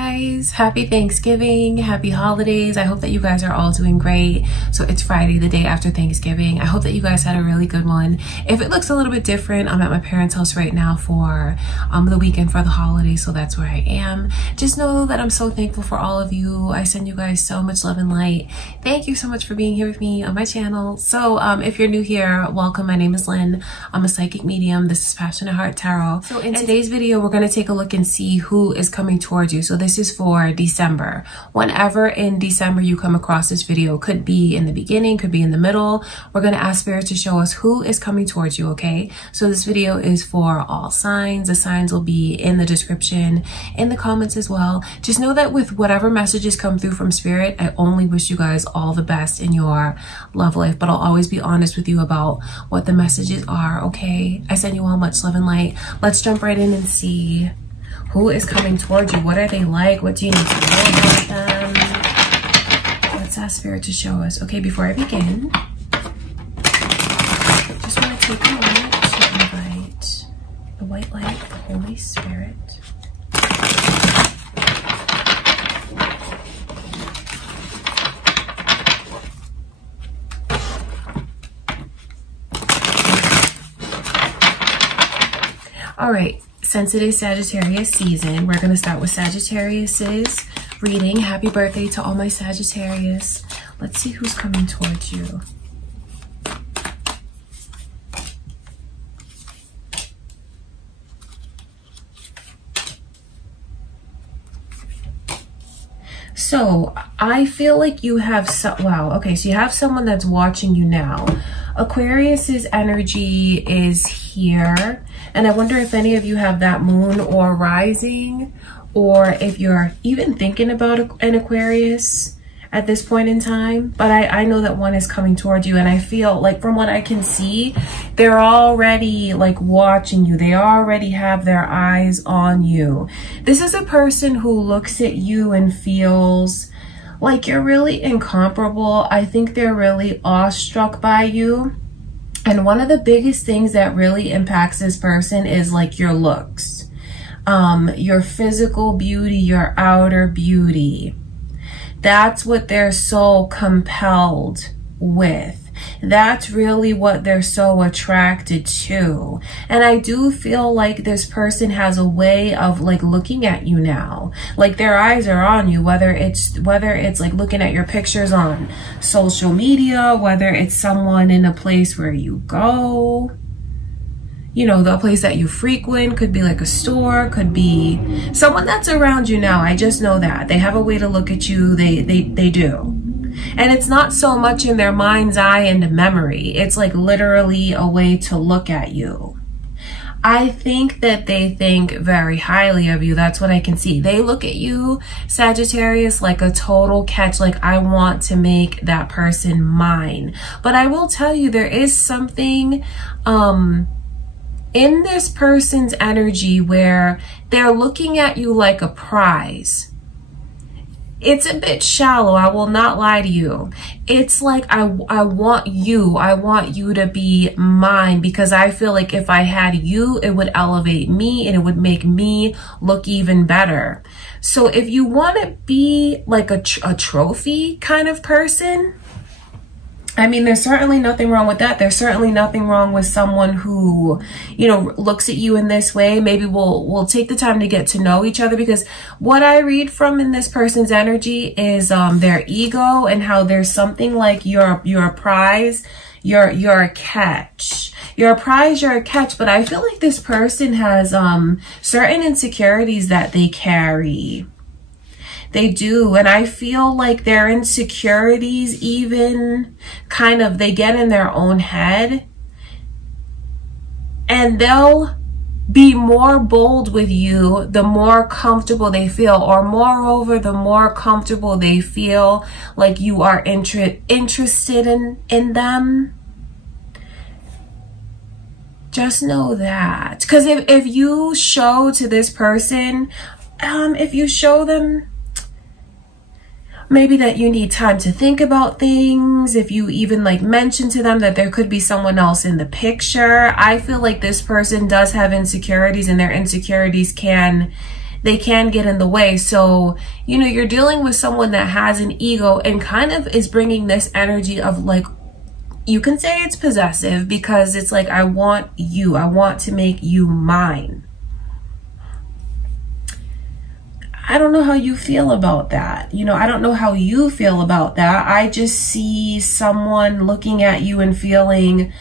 guys, happy Thanksgiving, happy holidays. I hope that you guys are all doing great. So it's Friday, the day after Thanksgiving. I hope that you guys had a really good one. If it looks a little bit different, I'm at my parents' house right now for the weekend for the holidays, so that's where I am. Just know that I'm so thankful for all of you. I send you guys so much love and light. Thank you so much for being here with me on my channel. So if you're new here, welcome. My name is Lynn. I'm a psychic medium. This is Passionate Heart Tarot. So in today's video, we're going to take a look and see who is coming towards you. So this is for December. Whenever in December you come across this video, could be in the beginning, could be in the middle, we're going to ask Spirit to show us who is coming towards you, okay? So this video is for all signs. The signs will be in the description, in the comments as well. Just know that with whatever messages come through from Spirit, I only wish you guys all the best in your love life, but I'll always be honest with you about what the messages are, okay? I send you all much love and light. Let's jump right in and see who is coming towards you. What are they like? What do you need to know about them? Let's ask Spirit to show us. Okay, before I begin, just want to take a moment to invite the white light, the Holy Spirit. All right. Since it is Sagittarius season, we're going to start with Sagittarius's reading. Happy birthday to all my Sagittarius. Let's see who's coming towards you. So I feel like you have wow, okay, so you have someone that's watching you now. Aquarius's energy is here, and I wonder if any of you have that moon or rising, or if you're even thinking about an Aquarius at this point in time. But I know that one is coming towards you, and I feel like from what I can see, they're already like watching you. They already have their eyes on you. This is a person who looks at you and feels like you're really incomparable. I think they're really awestruck by you. And one of the biggest things that really impacts this person is like your looks, your physical beauty, your outer beauty. That's what they're so compelled with. That's really what they're so attracted to. And I do feel like this person has a way of like looking at you now. Like their eyes are on you, whether it's like looking at your pictures on social media, whether it's someone in a place where you go, you know, the place that you frequent, could be like a store, could be someone that's around you now. I just know that they have a way to look at you. They do. And it's not so much in their mind's eye and memory. It's like literally a way to look at you. I think that they think very highly of you. That's what I can see. They look at you, Sagittarius, like a total catch. Like, I want to make that person mine. But I will tell you, there is something in this person's energy where they're looking at you like a prize. It's a bit shallow, I will not lie to you. It's like, I want you to be mine, because I feel like if I had you, it would elevate me and it would make me look even better. So if you want to be like a trophy kind of person, I mean, there's certainly nothing wrong with that. There's certainly nothing wrong with someone who, you know, looks at you in this way. Maybe we'll take the time to get to know each other, because what I read from in this person's energy is their ego, and how there's something like you're a prize, you're a catch. You're a prize, you're a catch, but I feel like this person has certain insecurities that they carry. They do. And I feel like their insecurities even kind of, they get in their own head, and they'll be more bold with you the more comfortable they feel, or moreover, the more comfortable they feel like you are interested in them. Just know that. Because if you show to this person, if you show them maybe that you need time to think about things, if you even like mention to them that there could be someone else in the picture, I feel like this person does have insecurities, and their insecurities can they can get in the way. So, you know, you're dealing with someone that has an ego and kind of is bringing this energy of like, you can say it's possessive, because it's like, I want you, I want to make you mine. I don't know how you feel about that. You know, I don't know how you feel about that. I just see someone looking at you and feeling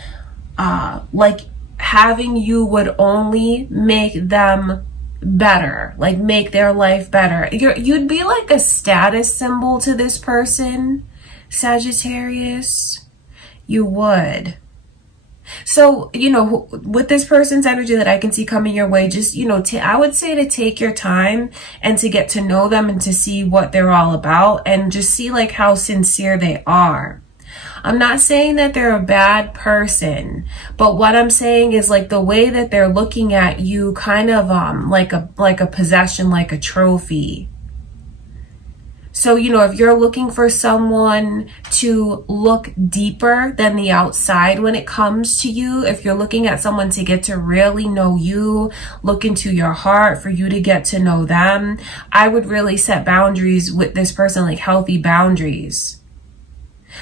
like having you would only make them better, like make their life better. You'd be like a status symbol to this person, Sagittarius. You would. So, you know, with this person's energy that I can see coming your way, just, you know, I would say to take your time and to get to know them and to see what they're all about and just see like how sincere they are. I'm not saying that they're a bad person, but what I'm saying is like the way that they're looking at you, kind of like a possession, like a trophy. So, you know, if you're looking for someone to look deeper than the outside when it comes to you, if you're looking at someone to get to really know you, look into your heart for you to get to know them, I would really set boundaries with this person, like healthy boundaries.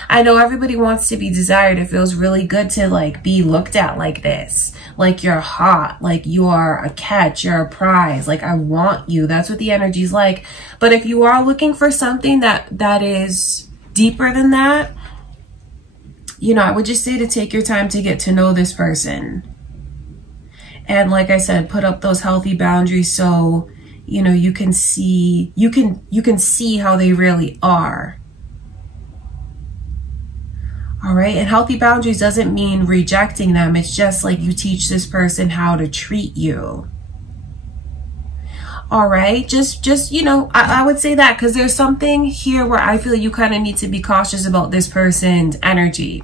I know everybody wants to be desired. It feels really good to like be looked at like this, like you're hot, like you are a catch, you're a prize, like I want you. That's what the energy's like. But if you are looking for something that is deeper than that, you know, I would just say to take your time to get to know this person. And like I said, put up those healthy boundaries so, you know, you can see, you can see how they really are. All right. And healthy boundaries doesn't mean rejecting them. It's just like you teach this person how to treat you. All right. Just, you know, I would say that because there's something here where I feel you kind of need to be cautious about this person's energy.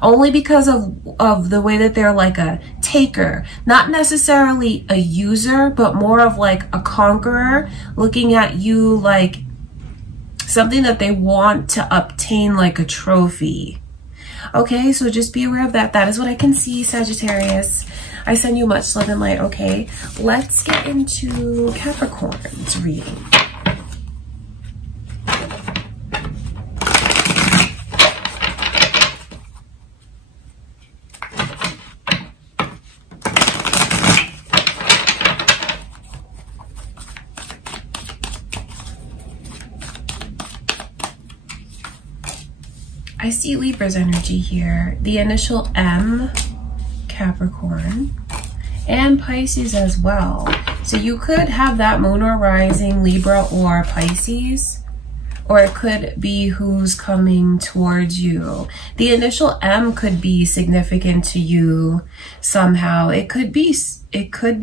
Only because of the way that they're like a taker, not necessarily a user, but more of like a conqueror, looking at you like something that they want to obtain, like a trophy. Okay, so just be aware of that. That is what I can see, Sagittarius. I send you much love and light. Okay, let's get into Capricorn's reading. I see Libra's energy here. The initial M, Capricorn, and Pisces as well. So you could have that moon or rising Libra or Pisces, or it could be who's coming towards you. The initial M could be significant to you somehow. It could be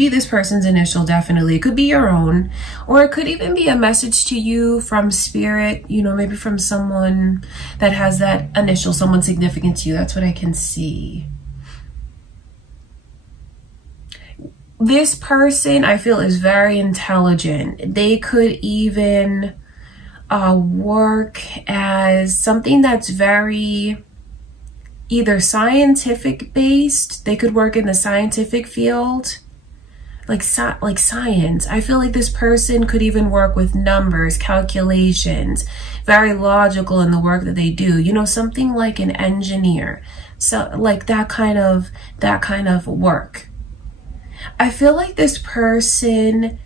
this person's initial, definitely. It could be your own, or it could even be a message to you from spirit, you know, maybe from someone that has that initial, someone significant to you. That's what I can see. This person, I feel, is very intelligent. They could even work as something that's very either scientific based. They could work in the scientific field, like science. I feel like this person could even work with numbers, calculations, very logical in the work that they do. You know, something like an engineer, so like that kind of work. I feel like this person,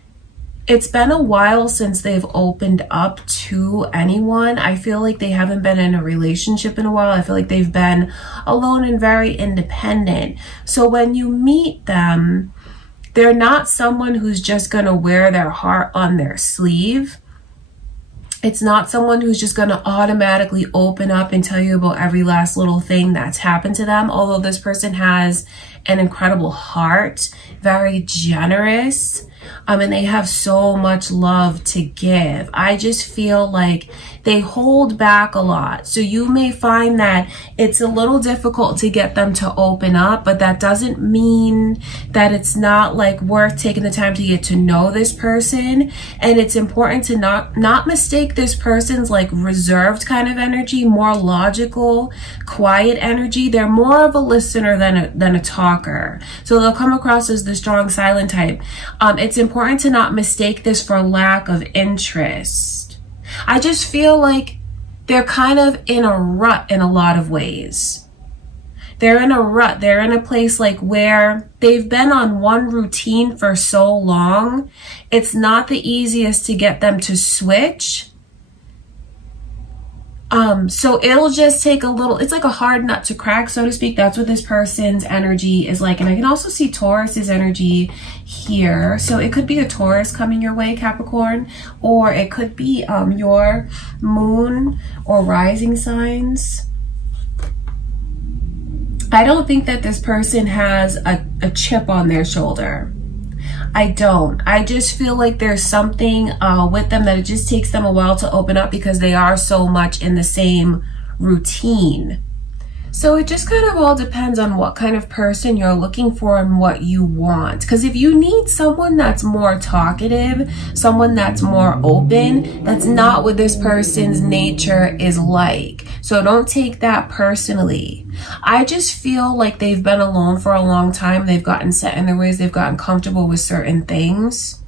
it's been a while since they've opened up to anyone. I feel like they haven't been in a relationship in a while. I feel like they've been alone and very independent. So when you meet them, they're not someone who's just going to wear their heart on their sleeve. It's not someone who's just going to automatically open up and tell you about every last little thing that's happened to them. Although this person has an incredible heart, very generous, and they have so much love to give. I just feel like they hold back a lot. So you may find that it's a little difficult to get them to open up, but that doesn't mean that it's not like worth taking the time to get to know this person. And it's important to not mistake this person's like reserved kind of energy, more logical, quiet energy. They're more of a listener than a talker. So they'll come across as the strong silent type. It's it's important to not mistake this for lack of interest. I just feel like they're kind of in a rut in a lot of ways. They're in a rut. They're in a place like where they've been on one routine for so long. It's not the easiest to get them to switch. So it'll just take a little, it's like a hard nut to crack, so to speak. That's what this person's energy is like. And I can also see Taurus's energy here. So it could be a Taurus coming your way, Capricorn, or it could be your moon or rising signs. I don't think that this person has a chip on their shoulder. I don't. I just feel like there's something with them that it just takes them a while to open up because they are so much in the same routine. So it just kind of all depends on what kind of person you're looking for and what you want. Because if you need someone that's more talkative, someone that's more open, that's not what this person's nature is like. So don't take that personally. I just feel like they've been alone for a long time. They've gotten set in their ways. They've gotten comfortable with certain things.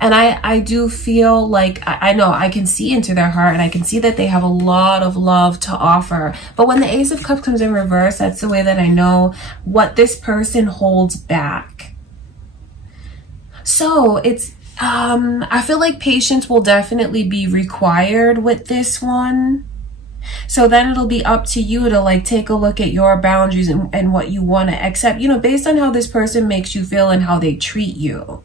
And I do feel like, I know I can see into their heart and I can see that they have a lot of love to offer. But when the Ace of Cups comes in reverse, that's the way that I know what this person holds back. So it's, I feel like patience will definitely be required with this one. So then it'll be up to you to like take a look at your boundaries and what you want to accept, you know, based on how this person makes you feel and how they treat you.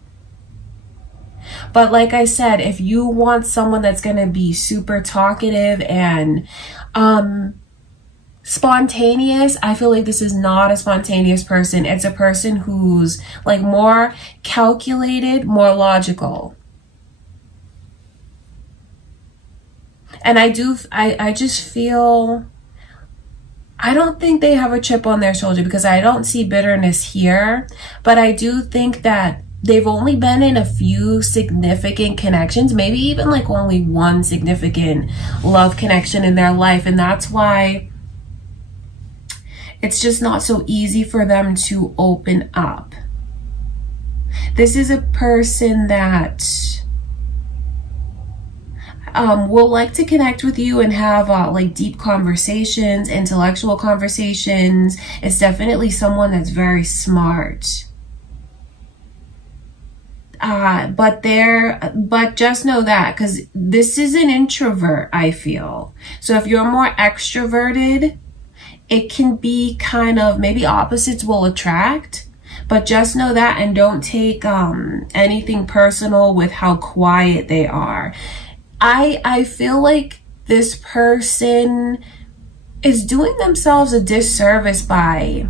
But like I said, if you want someone that's going to be super talkative and spontaneous, I feel like this is not a spontaneous person. It's a person who's like more calculated, more logical. And I just feel, I don't think they have a chip on their shoulder because I don't see bitterness here. But I do think that they've only been in a few significant connections, maybe even like only one significant love connection in their life. And that's why it's just not so easy for them to open up. This is a person that will like to connect with you and have like deep conversations, intellectual conversations. It's definitely someone that's very smart. But just know that, because this is an introvert, I feel. So if you're more extroverted, it can be kind of, maybe opposites will attract, but just know that and don't take anything personal with how quiet they are. I feel like this person is doing themselves a disservice by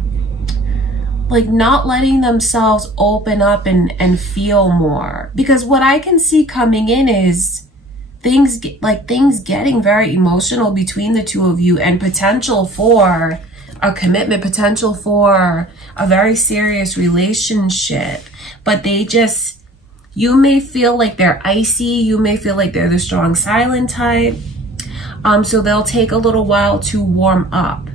like not letting themselves open up and feel more. Because what I can see coming in is things getting very emotional between the two of you and potential for a commitment, potential for a very serious relationship. But they just, you may feel like they're icy. You may feel like they're the strong silent type. So they'll take a little while to warm up.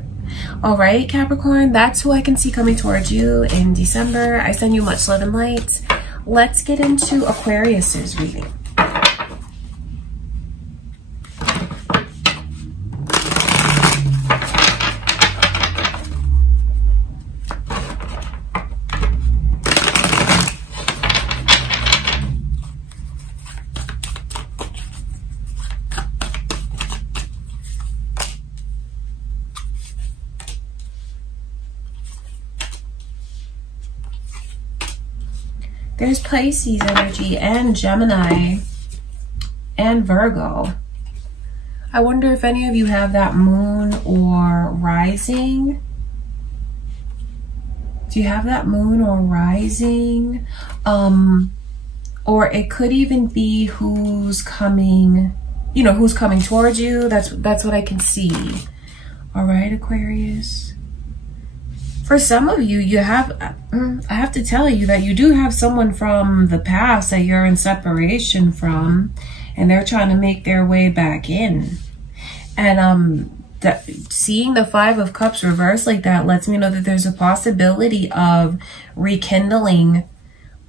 All right, Capricorn, that's who I can see coming towards you in December. I send you much love and light. Let's get into Aquarius's reading. There's Pisces energy and Gemini and Virgo. I wonder if any of you have that moon or rising. Do you have that moon or rising? Or it could even be who's coming, you know, who's coming towards you. That's what I can see. All right, Aquarius. For some of you, you have, I have to tell you that you do have someone from the past that you're in separation from, and they're trying to make their way back in. And seeing the Five of Cups reversed like that lets me know that there's a possibility of rekindling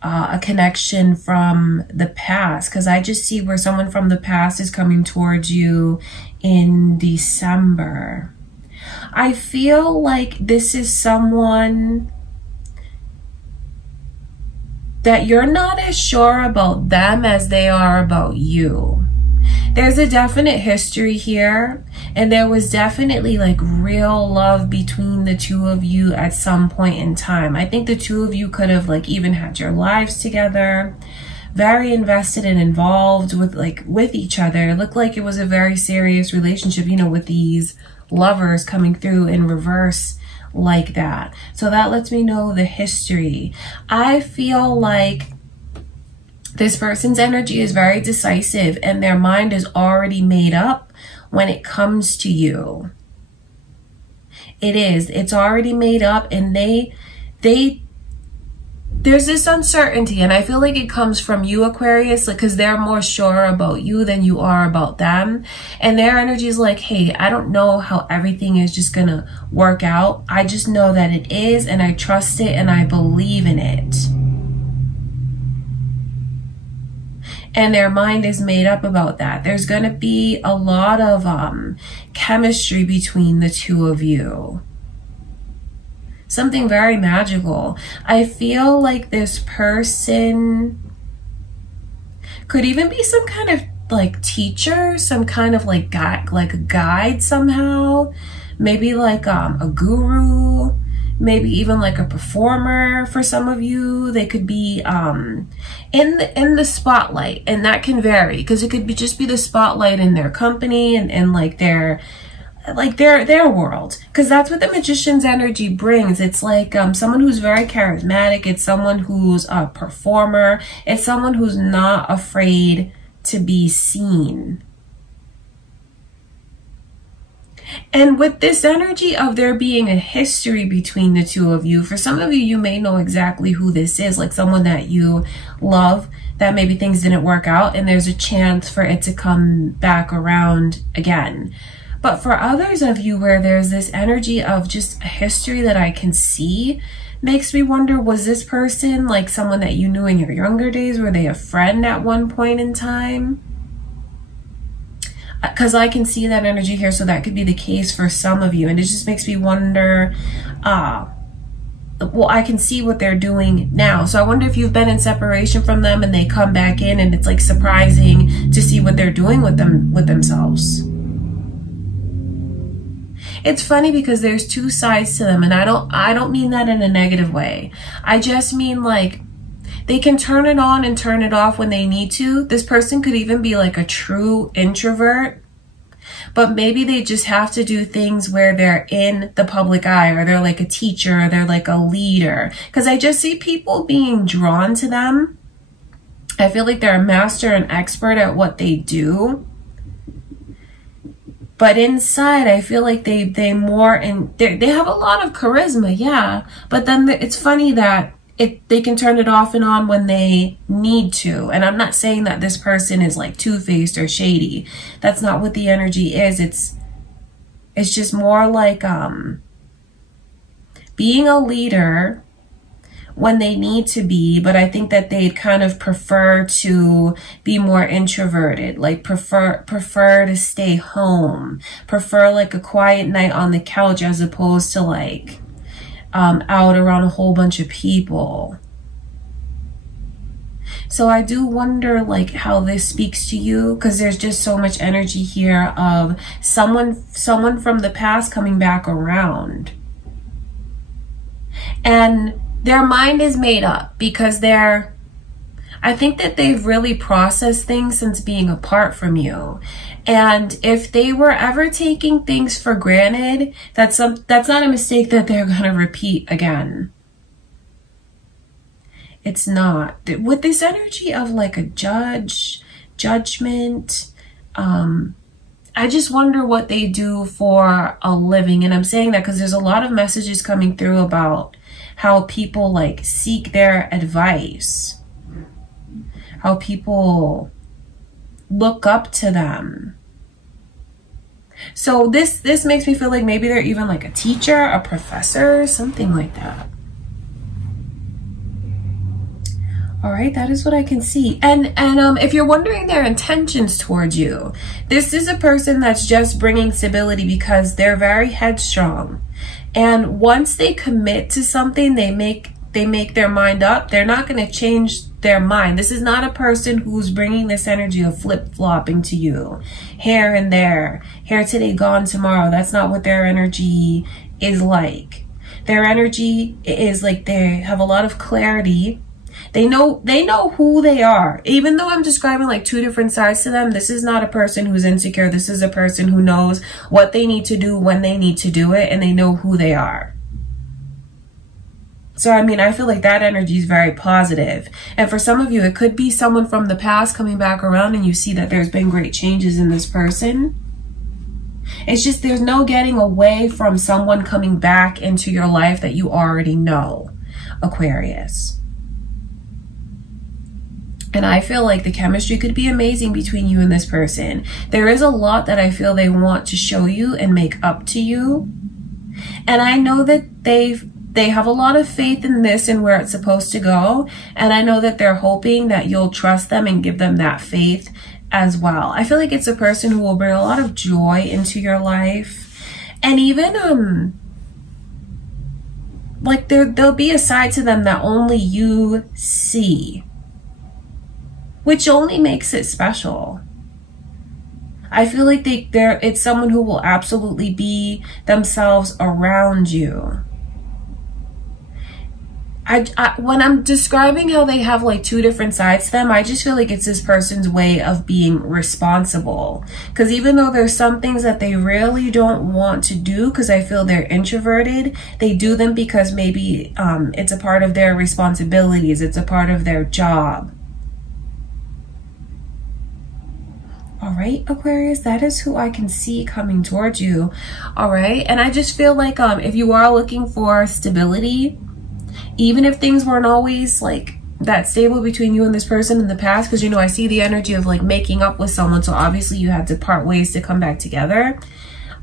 a connection from the past, because I just see where someone from the past is coming towards you in December. I feel like this is someone that you're not as sure about them as they are about you. There's a definite history here, and there was definitely like real love between the two of you at some point in time. I think the two of you could have like even had your lives together, very invested and involved with each other. It looked like it was a very serious relationship, you know, with these lovers coming through in reverse like that. So that lets me know the history. I feel like this person's energy is very decisive, and their mind is already made up when it comes to you. It's already made up, and there's this uncertainty, and I feel like it comes from you, Aquarius, because they're more sure about you than you are about them. And their energy is like, hey, I don't know how everything is just gonna work out. I just know that it is, and I trust it, and I believe in it. And their mind is made up about that. There's gonna be a lot of chemistry between the two of you. Something very magical. I feel like this person could even be some kind of like teacher, some kind of like a guide somehow. Maybe like a guru, maybe even like a performer for some of you. They could be in the spotlight, and that can vary because it could be just be the spotlight in their company and like their world, because that's what the magician's energy brings. It's like someone who's very charismatic. It's someone who's a performer. It's someone who's not afraid to be seen. And with this energy of there being a history between the two of you, for some of you, you may know exactly who this is, like someone that you love, that maybe things didn't work out and there's a chance for it to come back around again. But for others of you where there's this energy of just a history that I can see, makes me wonder, was this person like someone that you knew in your younger days? Were they a friend at one point in time? Because I can see that energy here, so that could be the case for some of you. And it just makes me wonder, well, I can see what they're doing now. So I wonder if you've been in separation from them and they come back in, and it's like surprising to see what they're doing with themselves. It's funny because there's two sides to them, and I don't mean that in a negative way. I just mean like they can turn it on and turn it off when they need to. This person could even be like a true introvert, but maybe they just have to do things where they're in the public eye, or they're like a teacher, or they're like a leader. Because I just see people being drawn to them. I feel like they're a master and expert at what they do. But inside, I feel like they have a lot of charisma, yeah. But then it's funny that they can turn it off and on when they need to. And I'm not saying that this person is like two-faced or shady. That's not what the energy is. It's just more like being a leader when they need to be, but I think that they'd kind of prefer to be more introverted, like prefer to stay home, prefer like a quiet night on the couch as opposed to like out around a whole bunch of people. So I do wonder like how this speaks to you, because there's just so much energy here of someone from the past coming back around. And their mind is made up because I think that they've really processed things since being apart from you. And if they were ever taking things for granted, that's not a mistake that they're going to repeat again. It's not. With this energy of like a judgment, I just wonder what they do for a living. And I'm saying that because there's a lot of messages coming through about how people like seek their advice, how people look up to them. So this makes me feel like maybe they're even like a teacher, a professor, something like that. All right, that is what I can see. And if you're wondering their intentions towards you, this is a person that's just bringing stability because they're very headstrong. And once they commit to something, they make their mind up. They're not going to change their mind. This is not a person who's bringing this energy of flip-flopping to you here and there, here today, gone tomorrow. That's not what their energy is like. Their energy is like they have a lot of clarity. They know who they are. Even though I'm describing like two different sides to them, this is not a person who's insecure. This is a person who knows what they need to do when they need to do it, and they know who they are. So, I mean, I feel like that energy is very positive. And for some of you, it could be someone from the past coming back around and you see that there's been great changes in this person. It's just there's no getting away from someone coming back into your life that you already know, Aquarius. And I feel like the chemistry could be amazing between you and this person. There is a lot that I feel they want to show you and make up to you. And I know that they have a lot of faith in this and where it's supposed to go. And I know that they're hoping that you'll trust them and give them that faith as well. I feel like it's a person who will bring a lot of joy into your life. And even, like there'll be a side to them that only you see, which only makes it special. I feel like it's someone who will absolutely be themselves around you. When I'm describing how they have like two different sides to them, I just feel like it's this person's way of being responsible. Because even though there's some things that they really don't want to do, because I feel they're introverted, they do them because maybe it's a part of their responsibilities. It's a part of their job. All right, Aquarius, that is who I can see coming towards you. All right, and I just feel like if you are looking for stability, even if things weren't always like that stable between you and this person in the past, because, you know, I see the energy of like making up with someone. So obviously you had to part ways to come back together.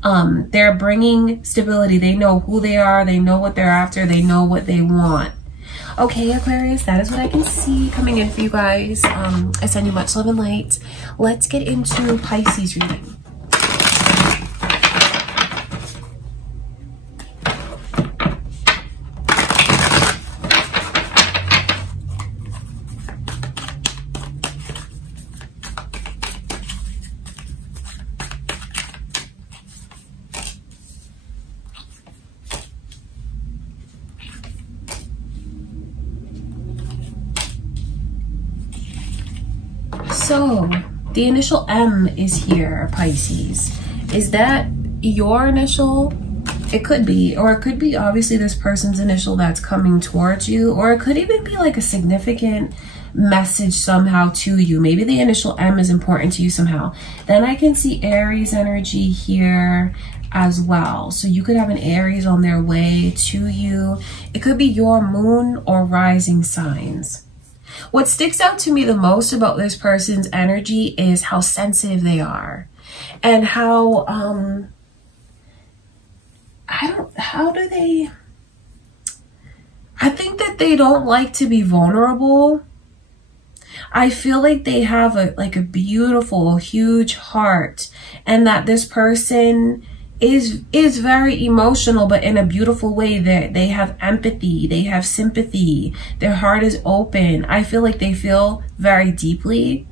They're bringing stability. They know who they are. They know what they're after. They know what they want. Okay, Aquarius, that is what I can see coming in for you guys. I send you much love and light. Let's get into Pisces reading. So, the initial M is here, Pisces. Is that your initial? It could be, or it could be obviously this person's initial that's coming towards you, or it could even be like a significant message somehow to you. Maybe the initial M is important to you somehow. Then I can see Aries energy here as well. So you could have an Aries on their way to you. It could be your moon or rising signs. What sticks out to me the most about this person's energy is how sensitive they are, and how, I think that they don't like to be vulnerable. I feel like they have a beautiful, huge heart, and that this person is very emotional, but in a beautiful way. That they have empathy, they have sympathy, their heart is open. I feel like they feel very deeply.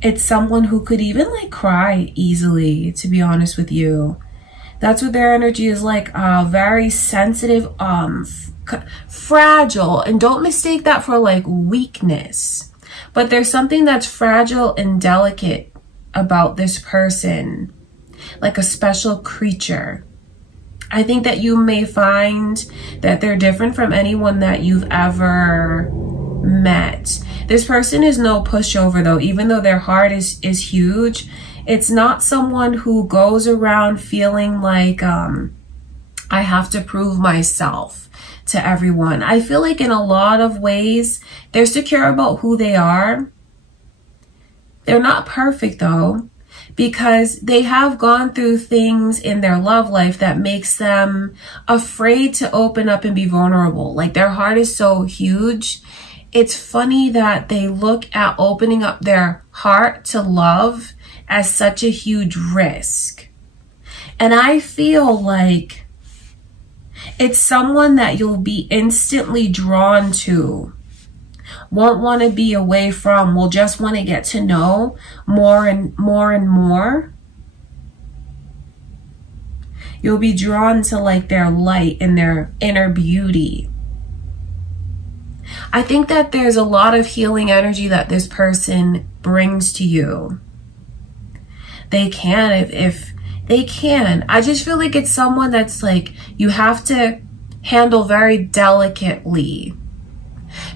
It's someone who could even like cry easily, to be honest with you. That's what their energy is like. Very sensitive, fragile, and don't mistake that for like weakness, but there's something that's fragile and delicate about this person, like a special creature. I think that you may find that they're different from anyone that you've ever met. This person is no pushover though, even though their heart is huge. It's not someone who goes around feeling like I have to prove myself to everyone. I feel like in a lot of ways they're secure about who they are. They're not perfect though, because they have gone through things in their love life that makes them afraid to open up and be vulnerable. Like their heart is so huge, it's funny that they look at opening up their heart to love as such a huge risk. And I feel like it's someone that you'll be instantly drawn to, won't want to be away from, will just want to get to know more and more and more. You'll be drawn to like their light and their inner beauty. I think that there's a lot of healing energy that this person brings to you. They can, if they can. I just feel like it's someone that's like, you have to handle very delicately,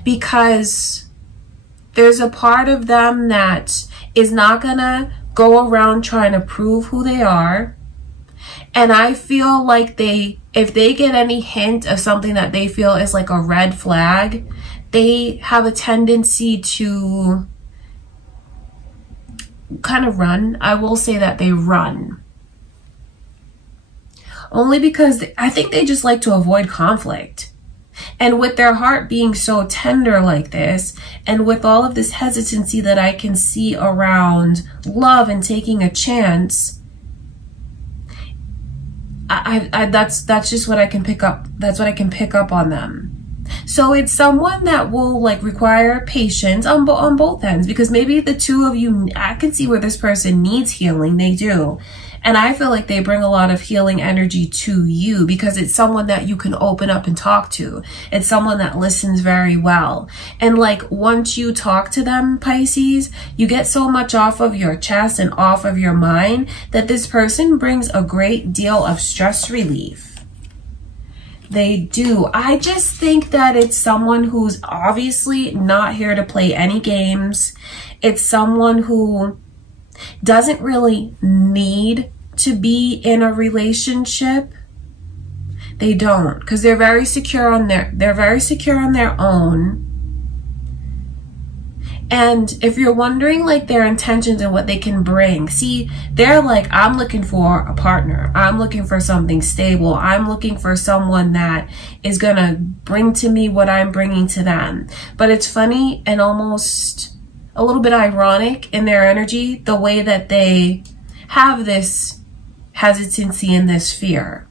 because there's a part of them that is not gonna go around trying to prove who they are. And I feel like if they get any hint of something that they feel is like a red flag, they have a tendency to kind of run. I will say that they run. Only because I think they just like to avoid conflict. And with their heart being so tender like this, and with all of this hesitancy that I can see around love and taking a chance, that's just what I can pick up. That's what I can pick up on them. So it's someone that will like require patience on both ends, because maybe the two of you, I can see where this person needs healing. They do. And I feel like they bring a lot of healing energy to you, because it's someone that you can open up and talk to. It's someone that listens very well. And like once you talk to them, Pisces, you get so much off of your chest and off of your mind that this person brings a great deal of stress relief. They do. I just think that it's someone who's obviously not here to play any games. It's someone who doesn't really need to be in a relationship. They don't, because they're very secure on their own. And if you're wondering like their intentions and what they can bring, see, they're like, I'm looking for a partner. I'm looking for something stable. I'm looking for someone that is going to bring to me what I'm bringing to them. But it's funny and almost a little bit ironic in their energy, the way that they have this hesitancy and this fear.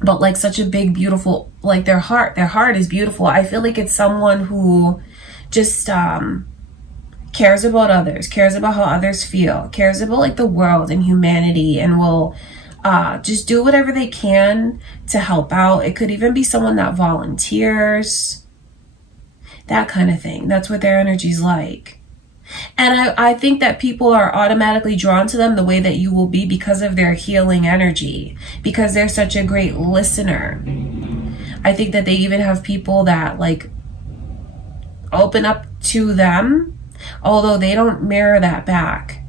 But like such a big, beautiful, like their heart is beautiful. I feel like it's someone who just cares about others, cares about how others feel, cares about like the world and humanity, and will just do whatever they can to help out. It could even be someone that volunteers, that kind of thing. That's what their energy's like. And I think that people are automatically drawn to them the way that you will be, because of their healing energy, because they're such a great listener. I think that they even have people that like open up to them, although they don't mirror that back.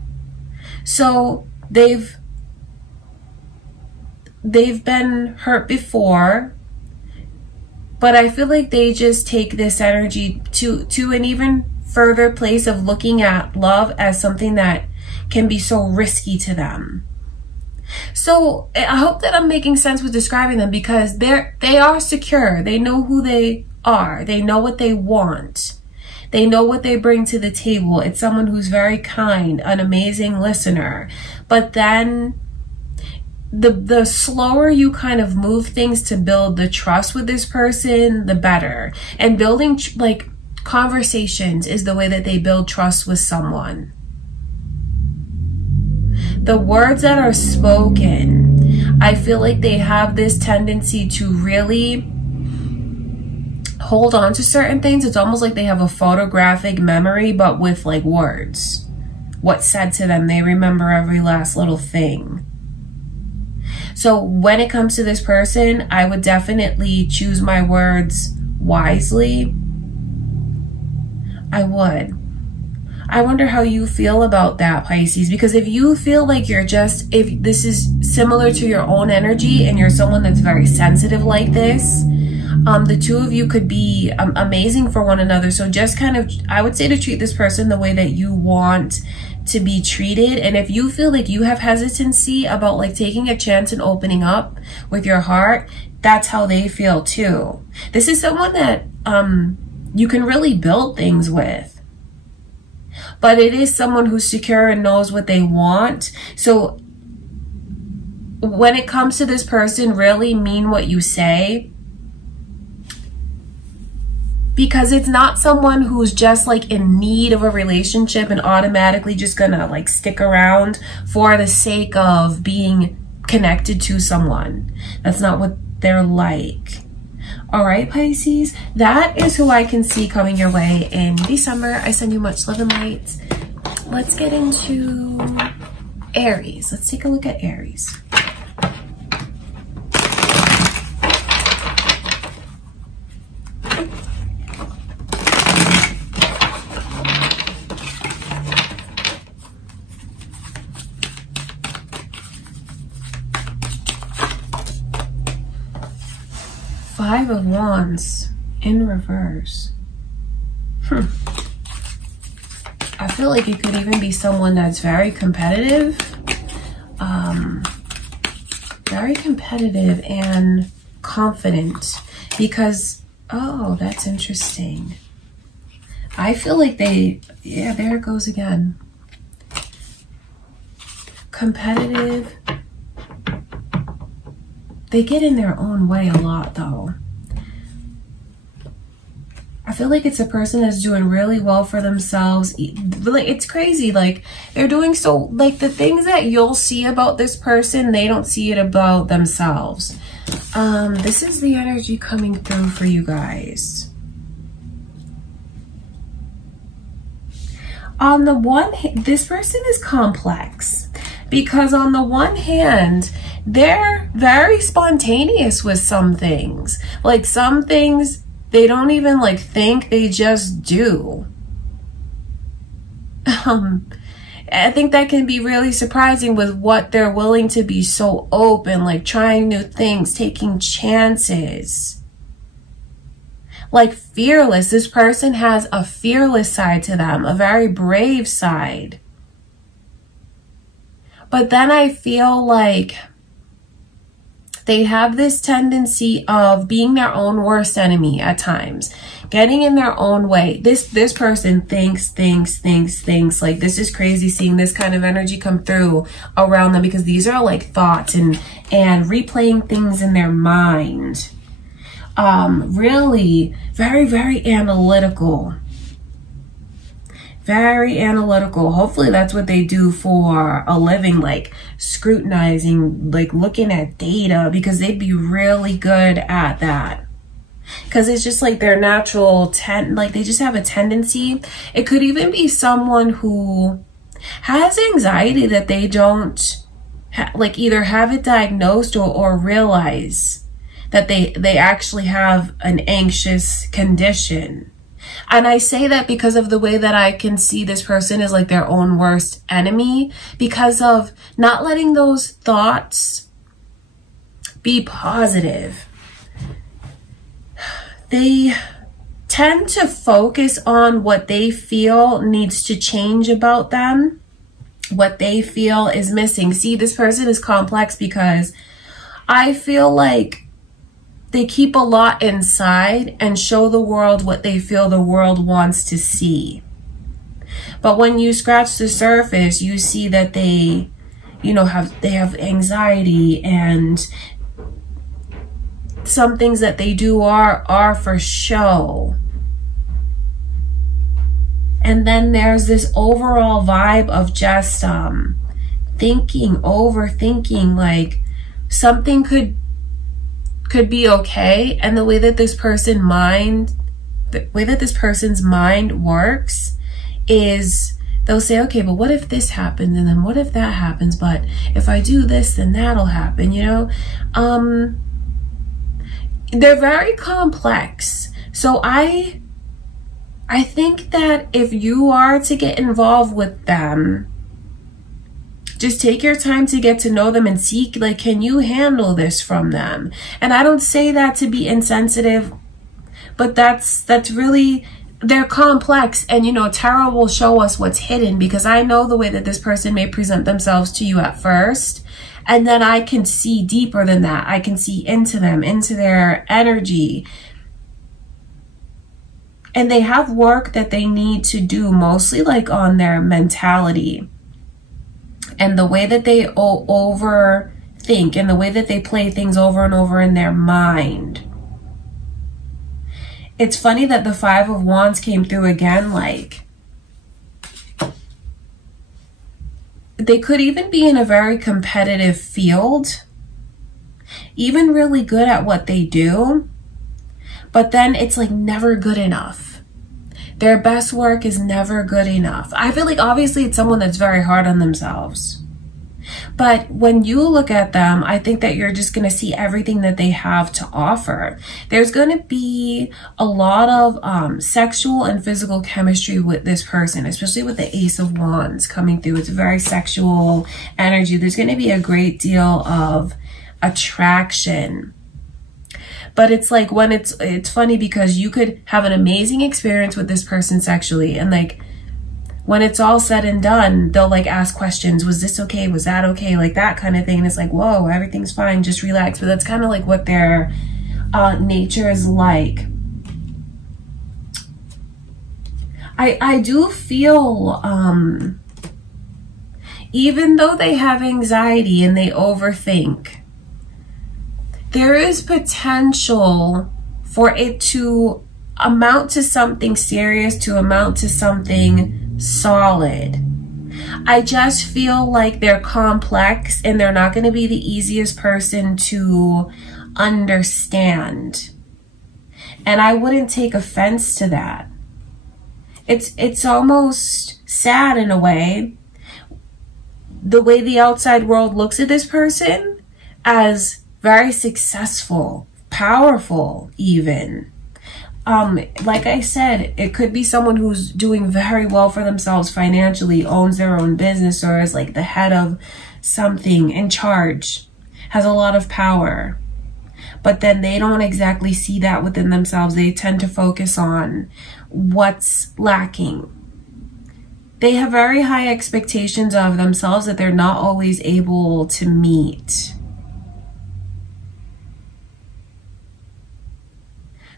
So they've been hurt before, but I feel like they just take this energy to an even further place of looking at love as something that can be so risky to them. So I hope that I'm making sense with describing them, because they are secure. They know who they are. They know what they want. They know what they bring to the table. It's someone who's very kind, an amazing listener. But then the slower you kind of move things to build the trust with this person, the better. And building like conversations is the way that they build trust with someone. The words that are spoken, I feel like they have this tendency to really hold on to certain things. It's almost like they have a photographic memory, but with like words. What's said to them, they remember every last little thing. So when it comes to this person, I would definitely choose my words wisely. I would. I wonder how you feel about that, Pisces, because if you feel like if this is similar to your own energy and you're someone that's very sensitive like this, the two of you could be amazing for one another. So just kind of, I would say to treat this person the way that you want to be treated. And if you feel like you have hesitancy about like taking a chance and opening up with your heart, that's how they feel too. This is someone that you can really build things with. But it is someone who's secure and knows what they want. So when it comes to this person, really mean what you say. Because it's not someone who's just like in need of a relationship and automatically just gonna like stick around for the sake of being connected to someone. That's not what they're like. All right, Pisces, that is who I can see coming your way in December. I send you much love and light. Let's get into Aries. Let's take a look at Aries. Five of Wands in reverse. I feel like it could even be someone that's very competitive. Very competitive and confident. Because, oh, that's interesting. I feel like yeah, there it goes again. Competitive. They get in their own way a lot, though. I feel like it's a person that's doing really well for themselves. It's crazy. Like, they're doing so, like, the things that you'll see about this person, they don't see it about themselves. This is the energy coming through for you guys. On the one hand, this person is complex. Because on the one hand, they're very spontaneous with some things. Like some things, they don't even like think, they just do. I think that can be really surprising with what they're willing to be so open, like trying new things, taking chances. Like fearless. This person has a fearless side to them, a very brave side. But then I feel like they have this tendency of being their own worst enemy at times, getting in their own way. This person thinks. Like, this is crazy seeing this kind of energy come through around them, because these are like thoughts and replaying things in their mind. Really very, very analytical. Very analytical. Hopefully that's what they do for a living, like scrutinizing, like looking at data, because they'd be really good at that. Because it's just like their natural like they just have a tendency. It could even be someone who has anxiety that they don't like either have it diagnosed or realize that they actually have an anxious condition. And I say that because of the way that I can see this person as like their own worst enemy, because of not letting those thoughts be positive. They tend to focus on what they feel needs to change about them, what they feel is missing. See, this person is complex because I feel like they keep a lot inside and show the world what they feel the world wants to see. But when you scratch the surface, you see that they, you know, have anxiety, and some things that they do are for show. And then there's this overall vibe of just overthinking, like something could be okay, and the way that this person's mind works is they'll say, okay, but what if this happens, and then what if that happens, but if I do this, then that'll happen, you know? They're very complex. So I think that if you are to get involved with them, just take your time to get to know them and see, like, can you handle this from them? And I don't say that to be insensitive, but that's really, they're complex. And, you know, tarot will show us what's hidden, because I know the way that this person may present themselves to you at first. And then I can see deeper than that. I can see into them, into their energy. And they have work that they need to do, mostly like on their mentality and the way that they overthink and the way that they play things over and over in their mind. It's funny that the Five of Wands came through again. Like, they could even be in a very competitive field, even really good at what they do, but then it's like never good enough. Their best work is never good enough. I feel like obviously it's someone that's very hard on themselves. But when you look at them, I think that you're just going to see everything that they have to offer. There's going to be a lot of sexual and physical chemistry with this person, especially with the Ace of Wands coming through. It's a very sexual energy. There's going to be a great deal of attraction. But it's like when it's funny because you could have an amazing experience with this person sexually, and like when it's all said and done, they'll like ask questions. Was this okay? Was that okay? Like that kind of thing. And it's like, whoa, everything's fine. Just relax. But that's kind of like what their nature is like. I do feel, even though they have anxiety and they overthink, there is potential for it to amount to something serious, to amount to something solid. I just feel like they're complex and they're not going to be the easiest person to understand. And I wouldn't take offense to that. It's almost sad in a way, the way the outside world looks at this person as very successful, powerful even. Like I said, it could be someone who's doing very well for themselves financially, owns their own business, or is like the head of something, in charge, has a lot of power. But then they don't exactly see that within themselves. They tend to focus on what's lacking. They have very high expectations of themselves that they're not always able to meet.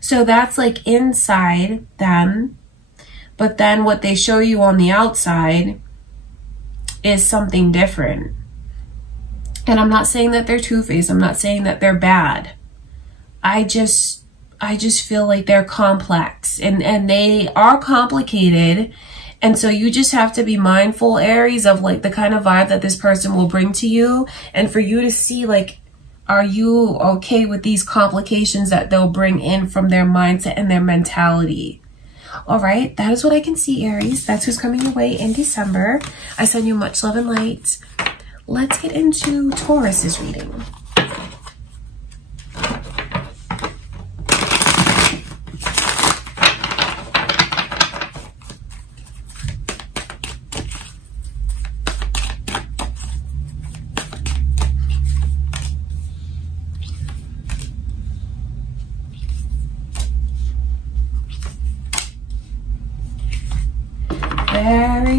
So that's like inside them, but then what they show you on the outside is something different. And I'm not saying that they're two-faced. I'm not saying that they're bad. I just feel like they're complex and they are complicated. And so you just have to be mindful, Aries, of like the kind of vibe that this person will bring to you, and for you to see like, are you okay with these complications that they'll bring in from their mindset and their mentality? All right, that is what I can see, Aries. That's who's coming your way in December. I send you much love and light. Let's get into Taurus's reading.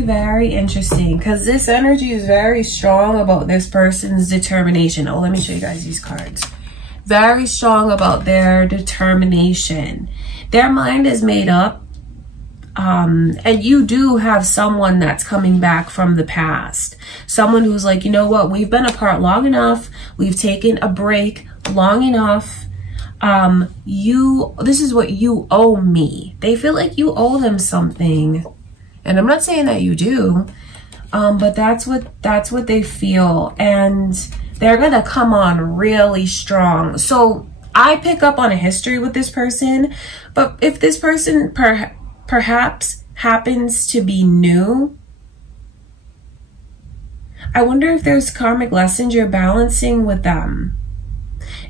Very interesting, because this energy is very strong about this person's determination. Oh, let me show you guys these cards. Very strong about their determination. Their mind is made up. And you do have someone that's coming back from the past. Someone who's like, you know what? We've been apart long enough. We've taken a break long enough. This is what you owe me. They feel like you owe them something. And I'm not saying that you do, but that's what they feel, and they're gonna come on really strong. So I pick up on a history with this person, but if this person perhaps happens to be new, I wonder if there's karmic lessons you're balancing with them.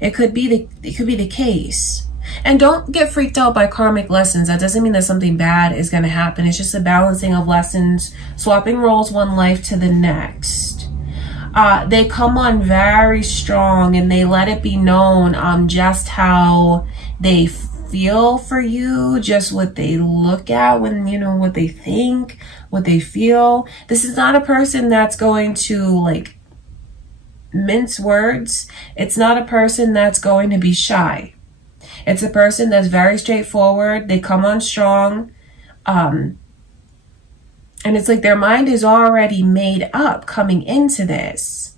It could be the case. And don't get freaked out by karmic lessons. That doesn't mean that something bad is going to happen. It's just a balancing of lessons, swapping roles one life to the next. They come on very strong, and they let it be known just how they feel for you, just what they look at when, you know, what they think, what they feel. This is not a person that's going to like mince words. It's not a person that's going to be shy. It's a person that's very straightforward. They come on strong. And it's like their mind is already made up coming into this.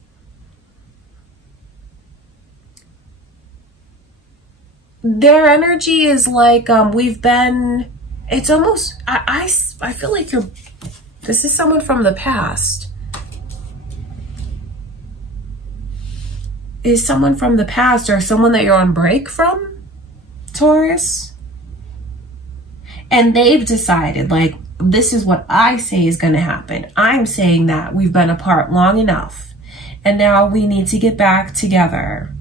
Their energy is like, it's almost, I feel like this is someone from the past. Is someone from the past or someone that you're on break from, Taurus? And they've decided, like, this is what I say is going to happen. I'm saying that we've been apart long enough and now we need to get back together.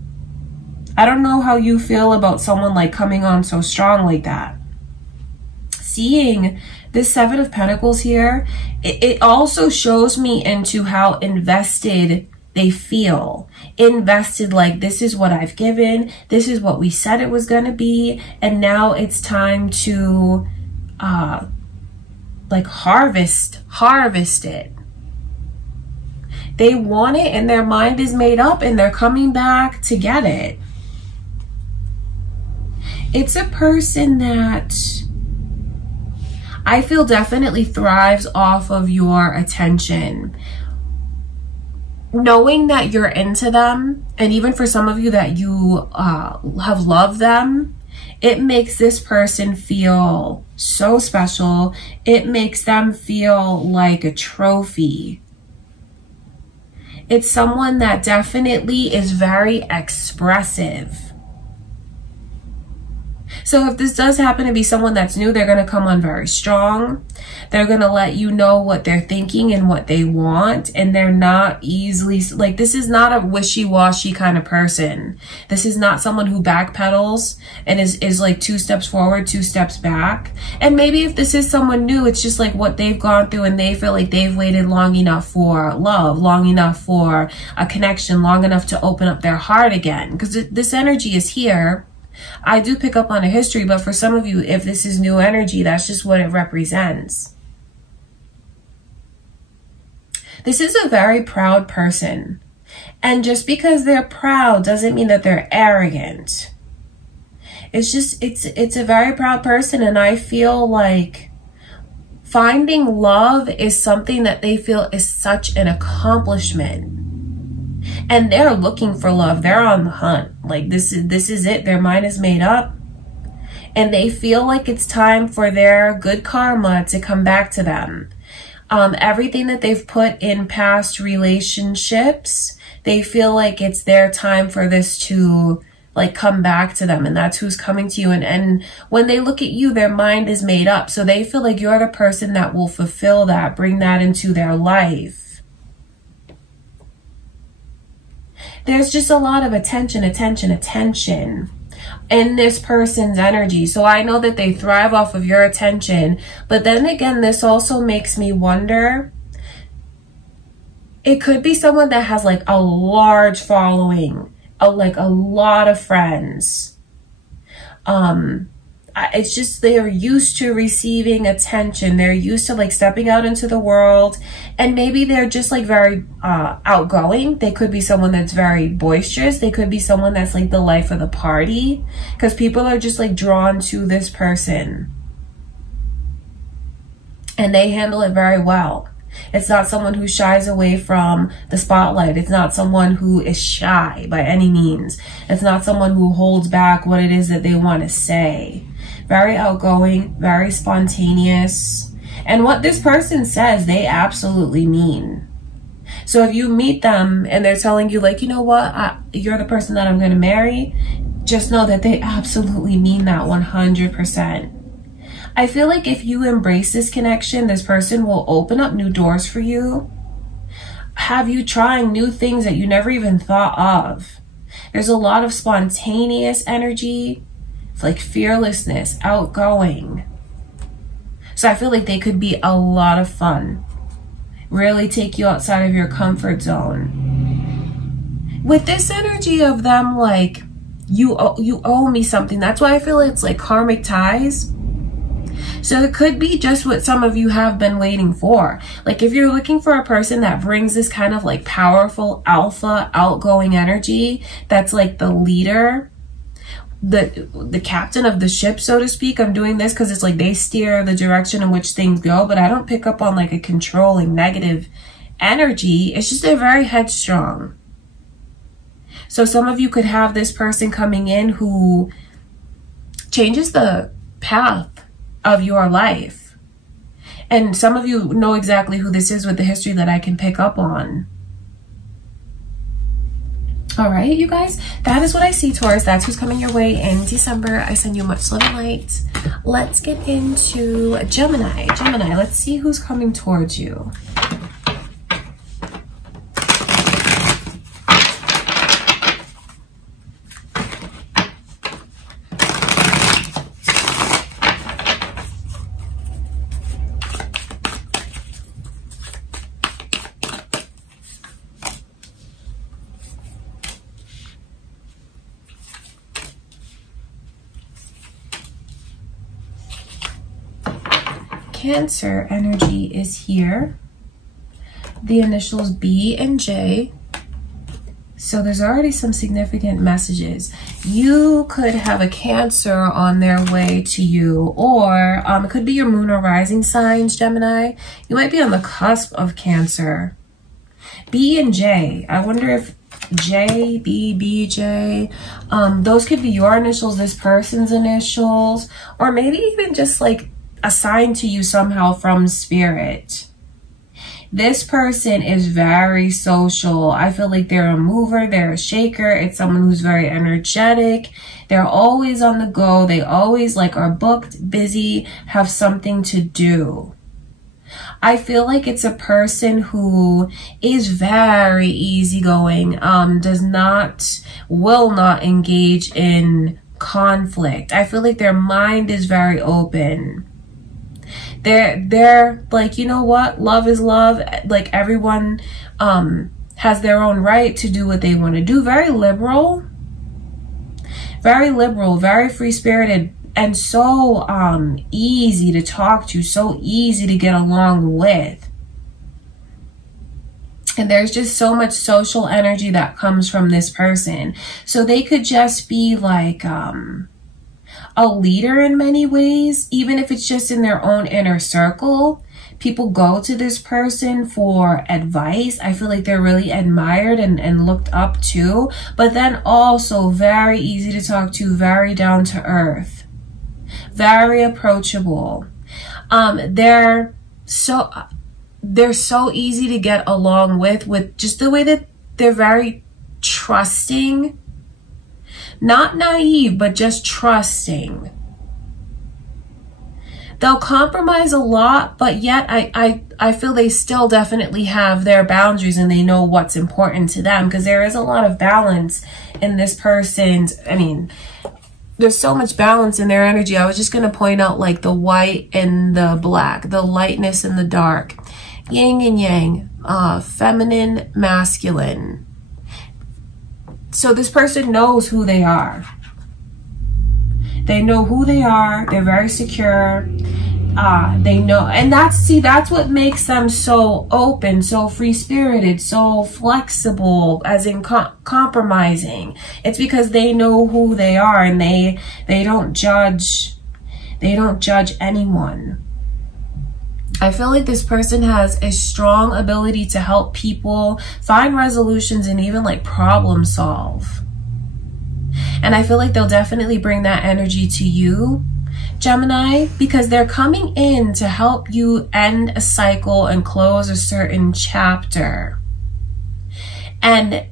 I don't know how you feel about someone like coming on so strong like that. Seeing this Seven of Pentacles here, it also shows me into how invested they feel. Invested, like, this is what I've given, this is what we said it was going to be, and now it's time to like harvest it. They want it and their mind is made up and they're coming back to get it. It's a person that I feel definitely thrives off of your attention. Knowing that you're into them, and even for some of you that you have loved them, it makes this person feel so special. It makes them feel like a trophy. It's someone that definitely is very expressive. So if this does happen to be someone that's new, they're going to come on very strong. They're going to let you know what they're thinking and what they want. And they're not easily, like, this is not a wishy-washy kind of person. This is not someone who backpedals and is like 2 steps forward, 2 steps back. And maybe if this is someone new, it's just like what they've gone through and they feel like they've waited long enough for love, long enough for a connection, long enough to open up their heart again. Because this energy is here. I do pick up on a history, but for some of you, if this is new energy, that's just what it represents. This is a very proud person. And just because they're proud doesn't mean that they're arrogant. It's just, it's a very proud person. And I feel like finding love is something that they feel is such an accomplishment. And they're looking for love. They're on the hunt. Like, this is it. Their mind is made up. And they feel like it's time for their good karma to come back to them. Everything that they've put in past relationships, they feel like it's their time for this to, like, come back to them. And that's who's coming to you. And when they look at you, their mind is made up. So they feel like you're the person that will fulfill that, bring that into their life. There's just a lot of attention in this person's energy. So I know that they thrive off of your attention. But then again, this also makes me wonder, it could be someone that has like a large following, like a lot of friends. It's just they're used to receiving attention. They're used to like stepping out into the world, and maybe they're just like very outgoing. They could be someone that's very boisterous. They could be someone that's like the life of the party, because people are just like drawn to this person and they handle it very well. It's not someone who shies away from the spotlight. It's not someone who is shy by any means. It's not someone who holds back what it is that they want to say. Very outgoing, very spontaneous. And what this person says, they absolutely mean. So if you meet them and they're telling you, like, you know what, you're the person that I'm going to marry, just know that they absolutely mean that 100%. I feel like if you embrace this connection, this person will open up new doors for you, have you trying new things that you never even thought of. There's a lot of spontaneous energy, like fearlessness, outgoing. So I feel like they could be a lot of fun. Really take you outside of your comfort zone. With this energy of them, like, you owe me something. That's why I feel it's like karmic ties. So it could be just what some of you have been waiting for. Like, if you're looking for a person that brings this kind of like powerful alpha, outgoing energy, that's like the leader, the captain of the ship, so to speak. I'm doing this because it's like they steer the direction in which things go, but I don't pick up on like a controlling negative energy. It's just they're very headstrong. So some of you could have this person coming in who changes the path of your life. And some of you know exactly who this is with the history that I can pick up on. All right, you guys, that is what I see, Taurus. That's who's coming your way in December. I send you much love and light. Let's get into Gemini. Gemini, let's see who's coming towards you. Cancer energy is here. The initials B and J. So there's already some significant messages. You could have a Cancer on their way to you, or it could be your moon or rising signs, Gemini. You might be on the cusp of Cancer. B and J. I wonder if J, B, B, J, those could be your initials, this person's initials, or maybe even just like assigned to you somehow from spirit. This person is very social. I feel like they're a mover, they're a shaker. It's someone who's very energetic. They're always on the go. They always like are booked, busy, have something to do. I feel like it's a person who is very easygoing, will not engage in conflict. I feel like their mind is very open. They're like, you know what? Love is love. Like everyone has their own right to do what they want to do. Very liberal, very free-spirited, and so easy to talk to, so easy to get along with. And there's just so much social energy that comes from this person. So they could just be like a leader in many ways, even if it's just in their own inner circle. People go to this person for advice. I feel like they're really admired and looked up to, but then also very easy to talk to, very down to earth, very approachable. They're so easy to get along with just the way that they're very trusting. Not naive, but just trusting. They'll compromise a lot, but yet I feel they still definitely have their boundaries and they know what's important to them, because there is a lot of balance in this person's, there's so much balance in their energy. I was just going to point out like the white and the black, the lightness and the dark, yin and yang, feminine, masculine. So this person knows who they are. They know who they are. They're very secure. They know. And that's what makes them so open, so free-spirited, so flexible, as in compromising. It's because they know who they are, and they don't judge. They don't judge anyone. I feel like this person has a strong ability to help people find resolutions and even like problem solve. And I feel like they'll definitely bring that energy to you, Gemini, because they're coming in to help you end a cycle and close a certain chapter. And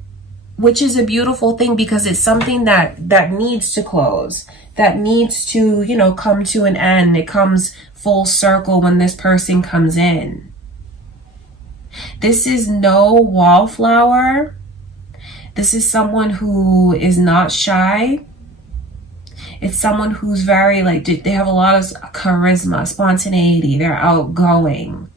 which is a beautiful thing, because it's something that needs to close, that needs to, come to an end. It comes full circle when this person comes in. This is no wallflower. This is someone who is not shy. It's someone who's very they have a lot of charisma, spontaneity. They're outgoing.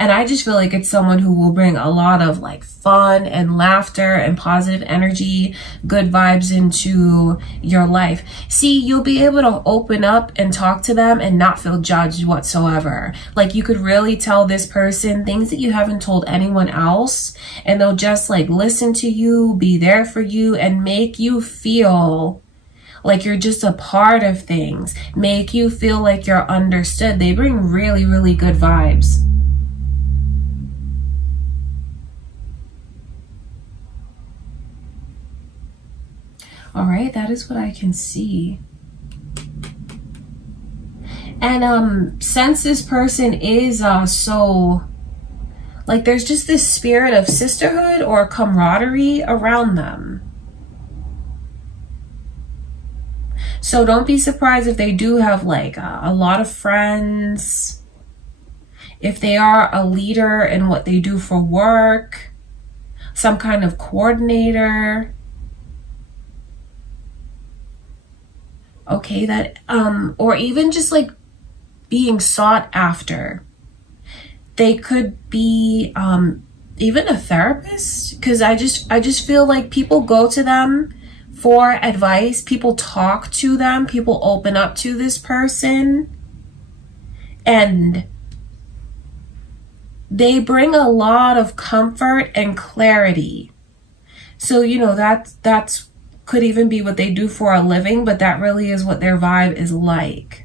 And I just feel like it's someone who will bring a lot of like fun and laughter and positive energy, good vibes into your life. See, you'll be able to open up and talk to them and not feel judged whatsoever. Like you could really tell this person things that you haven't told anyone else, and they'll just like listen to you, be there for you, and make you feel like you're just a part of things, make you feel like you're understood. They bring really, really good vibes. All right, that is what I can see. And since this person is so, like, there's just this spirit of sisterhood or camaraderie around them. So don't be surprised if they do have like a lot of friends, if they are a leader in what they do for work, some kind of coordinator. Okay, that or even just like being sought after. They could be even a therapist, because I just feel like people go to them for advice, people talk to them, people open up to this person, and they bring a lot of comfort and clarity. So, you know, that's could even be what they do for a living, but that really is what their vibe is like.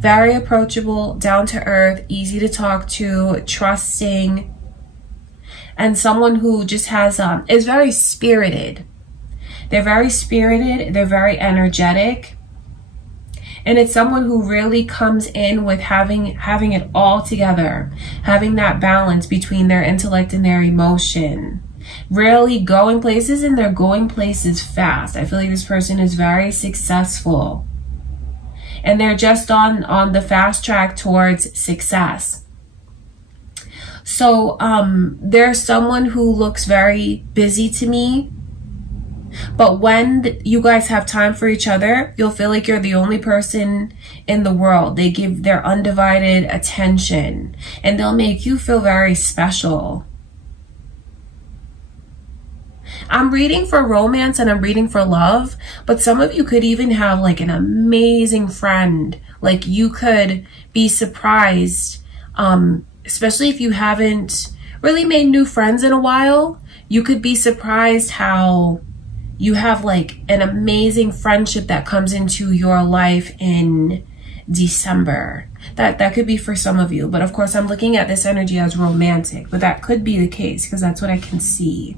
Very approachable, down to earth, easy to talk to, trusting, and someone who just has is very spirited. They're very spirited, they're very energetic, and it's someone who really comes in with having it all together, having that balance between their intellect and their emotion, really going places, and they're going places fast. I feel like this person is very successful, and they're just on the fast track towards success. So there's someone who looks very busy to me, but when you guys have time for each other, you'll feel like you're the only person in the world. They give their undivided attention, and they'll make you feel very special. I'm reading for romance and I'm reading for love, but some of you could even have like an amazing friend. Like you could be surprised, especially if you haven't really made new friends in a while. You could be surprised how you have like an amazing friendship that comes into your life in December. That could be for some of you, but of course I'm looking at this energy as romantic, but that could be the case because that's what I can see.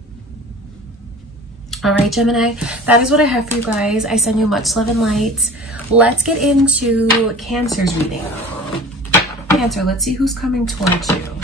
All right, Gemini, that is what I have for you guys. I send you much love and light. Let's get into Cancer's reading. Cancer, let's see who's coming towards you.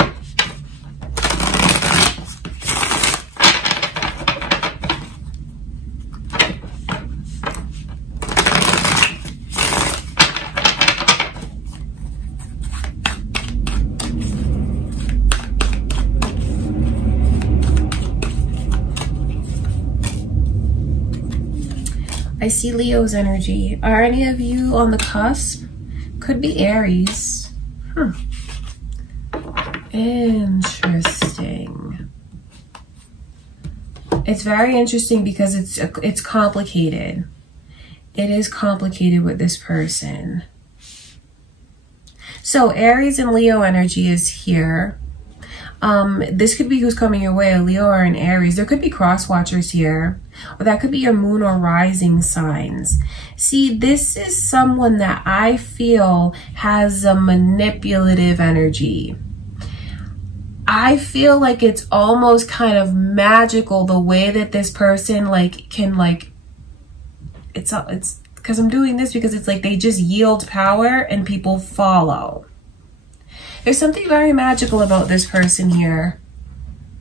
I see Leo's energy. Are any of you on the cusp? Could be Aries. Interesting. It's very interesting because it's complicated. It is complicated with this person. So Aries and Leo energy is here. This could be who's coming your way, a Leo or an Aries. There could be cross watchers here, or that could be your moon or rising signs. See, this is someone that I feel has a manipulative energy. I feel like it's almost kind of magical the way that this person it's because I'm doing this because it's like they just yield power and people follow. There's something very magical about this person here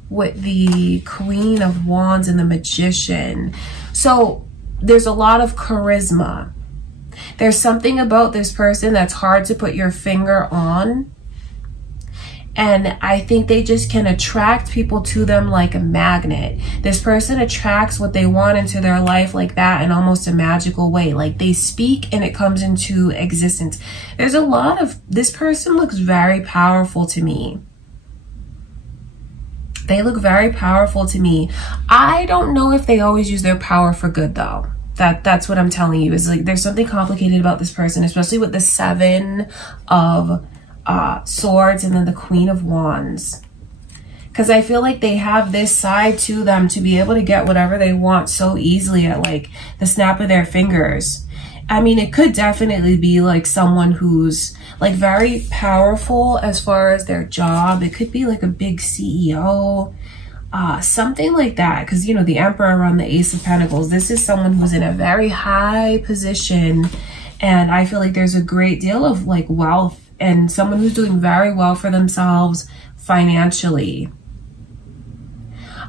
with the Queen of Wands and the Magician. So there's a lot of charisma. There's something about this person that's hard to put your finger on. And I think they just can attract people to them like a magnet. This person attracts what they want into their life like that in almost a magical way. Like they speak and it comes into existence. There's a lot of, this person looks very powerful to me. They look very powerful to me. I don't know if they always use their power for good though. That's what I'm telling you, is like there's something complicated about this person, especially with the 7 of Swords and then the Queen of Wands. Because I feel like they have this side to them to be able to get whatever they want so easily at like the snap of their fingers. I mean, it could definitely be like someone who's like very powerful as far as their job. It could be like a big CEO, something like that. Because, you know, the Emperor on the Ace of Pentacles, this is someone who's in a very high position. And I feel like there's a great deal of like wealth and someone who's doing very well for themselves financially.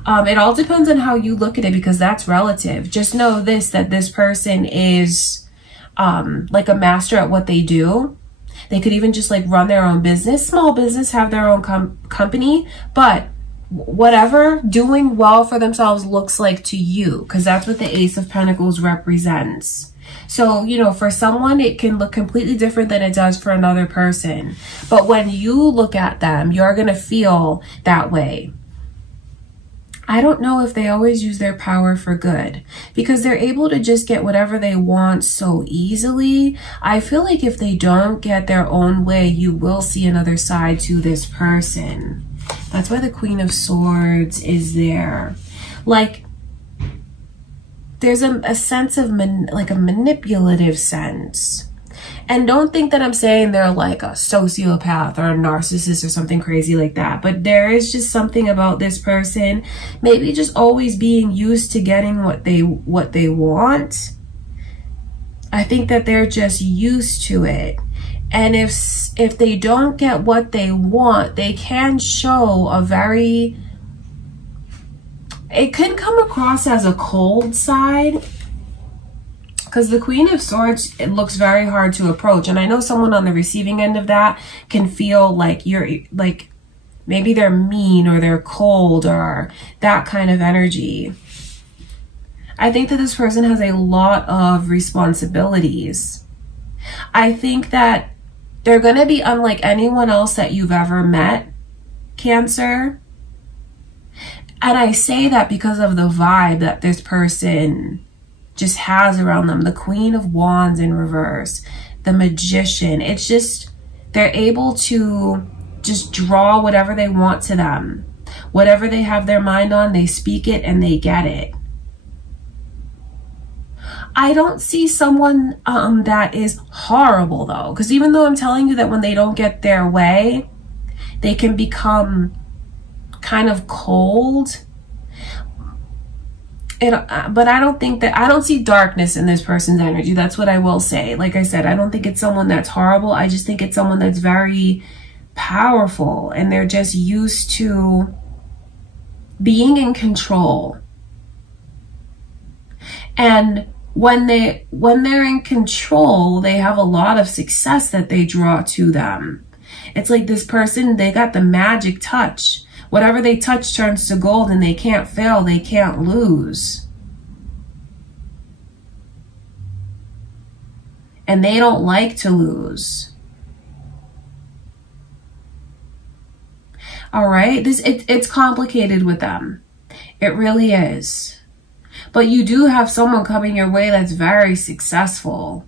It all depends on how you look at it, because that's relative. Just know this, that this person is like a master at what they do. They could even just like run their own business, small business, have their own company, but whatever doing well for themselves looks like to you, because that's what the Ace of Pentacles represents. So, you know, for someone, it can look completely different than it does for another person. But when you look at them, you're going to feel that way. I don't know if they always use their power for good, because they're able to just get whatever they want so easily. I feel like if they don't get their own way, you will see another side to this person. That's why the Queen of Swords is there. Like, there's a sense of like a manipulative sense. And don't think that I'm saying they're like a sociopath or a narcissist or something crazy like that. But there is just something about this person, maybe just always being used to getting what they want. I think that they're just used to it. And if they don't get what they want, they can show a very, it can come across as a cold side. Because the Queen of Swords, it looks very hard to approach. And I know someone on the receiving end of that can feel like you're like, maybe they're mean or they're cold or that kind of energy. I think that this person has a lot of responsibilities. I think that they're going to be unlike anyone else that you've ever met, Cancer. And I say that because of the vibe that this person just has around them. The Queen of Wands in reverse, the Magician. It's just, they're able to just draw whatever they want to them. Whatever they have their mind on, they speak it and they get it. I don't see someone that is horrible though. Because even though I'm telling you that when they don't get their way, they can become kind of cold. But I don't think that, I don't see darkness in this person's energy. That's what I will say. Like I said, I don't think it's someone that's horrible. I just think it's someone that's very powerful and they're just used to being in control. And when they're in control, they have a lot of success that they draw to them. It's like this person, they got the magic touch. Whatever they touch turns to gold and they can't fail, they can't lose. And they don't like to lose. All right, it's complicated with them. It really is. But you do have someone coming your way that's very successful.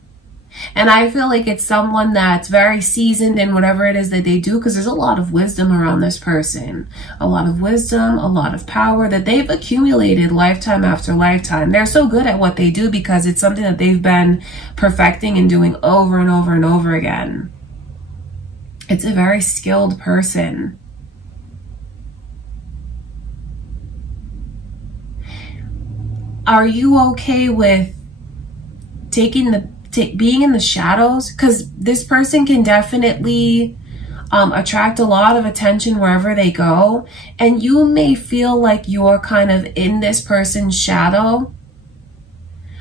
And I feel like it's someone that's very seasoned in whatever it is that they do, because there's a lot of wisdom around this person. A lot of wisdom, a lot of power that they've accumulated lifetime after lifetime. They're so good at what they do because it's something that they've been perfecting and doing over and over and over again. It's a very skilled person. Are you okay with being in the shadows? Because this person can definitely attract a lot of attention wherever they go. And you may feel like you're kind of in this person's shadow.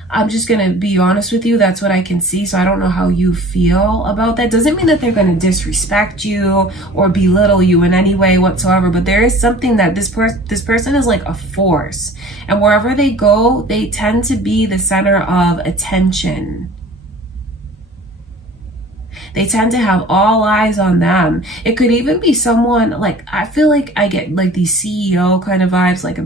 I'm just going to be honest with you. That's what I can see. So I don't know how you feel about that. Doesn't mean that they're going to disrespect you or belittle you in any way whatsoever. But there is something that this person is like a force. And wherever they go, they tend to be the center of attention. They tend to have all eyes on them. It could even be someone like, I feel like I get like these CEO kind of vibes, like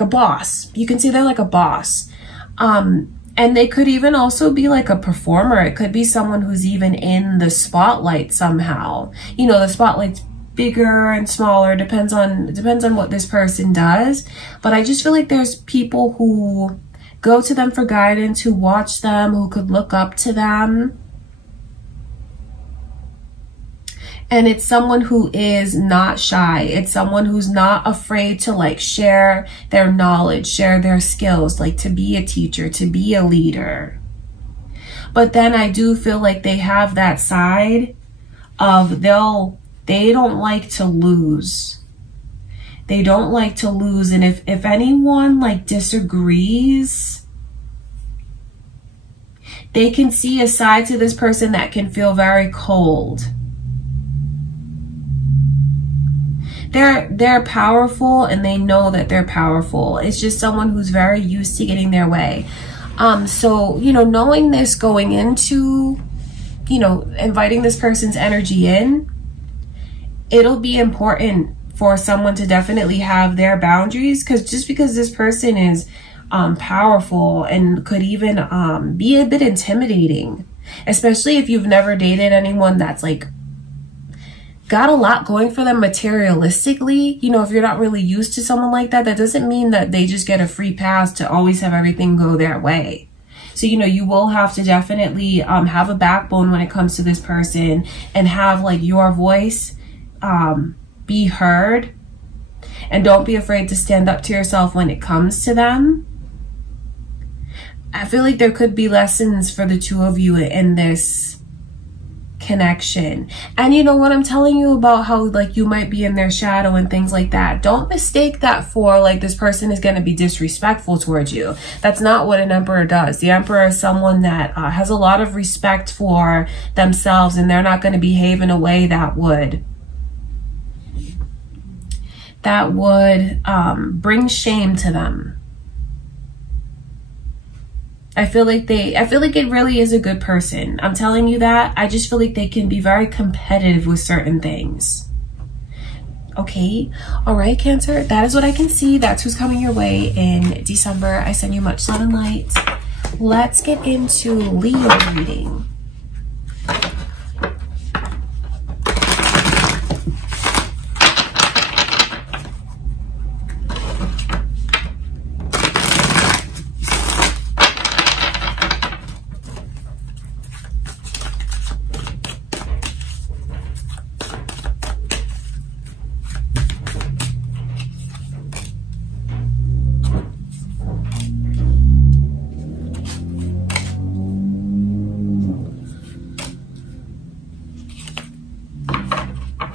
a boss. You can see they're like a boss. And they could even also be like a performer. It could be someone who's even in the spotlight somehow. You know, the spotlight's bigger and smaller, depends on what this person does. But I just feel like there's people who go to them for guidance, who watch them, who could look up to them. And it's someone who is not shy. It's someone who's not afraid to like share their knowledge, share their skills, like to be a teacher, to be a leader. But then I do feel like they have that side of they don't like to lose. They don't like to lose. And if anyone like disagrees, they can see a side to this person that can feel very cold. They're powerful and they know that they're powerful. It's just someone who's very used to getting their way. So, you know, knowing this going into, you know, inviting this person's energy in, it'll be important for someone to definitely have their boundaries, because just because this person is powerful and could even be a bit intimidating, especially if you've never dated anyone that's like got a lot going for them materialistically. You know, if you're not really used to someone like that, that doesn't mean that they just get a free pass to always have everything go their way. So, you know, you will have to definitely have a backbone when it comes to this person and have like your voice be heard. And don't be afraid to stand up to yourself when it comes to them. I feel like there could be lessons for the two of you in this connection. And you know what I'm telling you about how like you might be in their shadow and things like that. Don't mistake that for like this person is going to be disrespectful towards you. That's not what an emperor does. The emperor is someone that has a lot of respect for themselves, and they're not going to behave in a way that would bring shame to them. I feel like it really is a good person. I'm telling you that. I just feel like they can be very competitive with certain things. Okay. All right, Cancer. That is what I can see. That's who's coming your way in December. I send you much love and light. Let's get into Leo reading.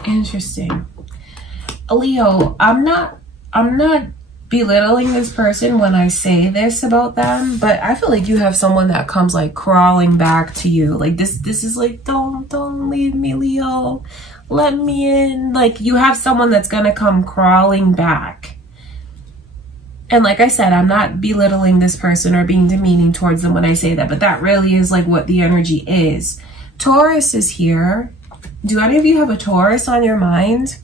Interesting. Leo, I'm not belittling this person when I say this about them, but I feel like you have someone that comes like crawling back to you. Like this is like, don't leave me, Leo. Let me in. Like you have someone that's gonna come crawling back. And like I said, I'm not belittling this person or being demeaning towards them when I say that, but that really is like what the energy is. Taurus is here. Do any of you have a Taurus on your mind?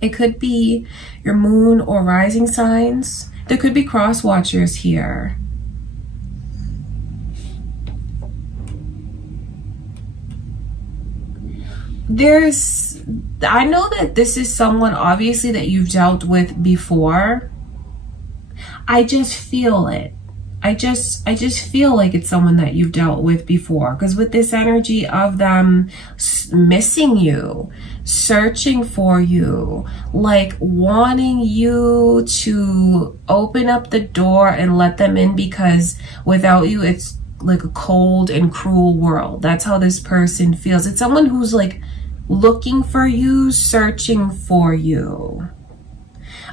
It could be your moon or rising signs. There could be cross watchers here. I know that this is someone obviously that you've dealt with before. I just feel it. I just feel like it's someone that you've dealt with before, because with this energy of them missing you, searching for you, like wanting you to open up the door and let them in, because without you it's like a cold and cruel world. That's how this person feels. It's someone who's like looking for you, searching for you.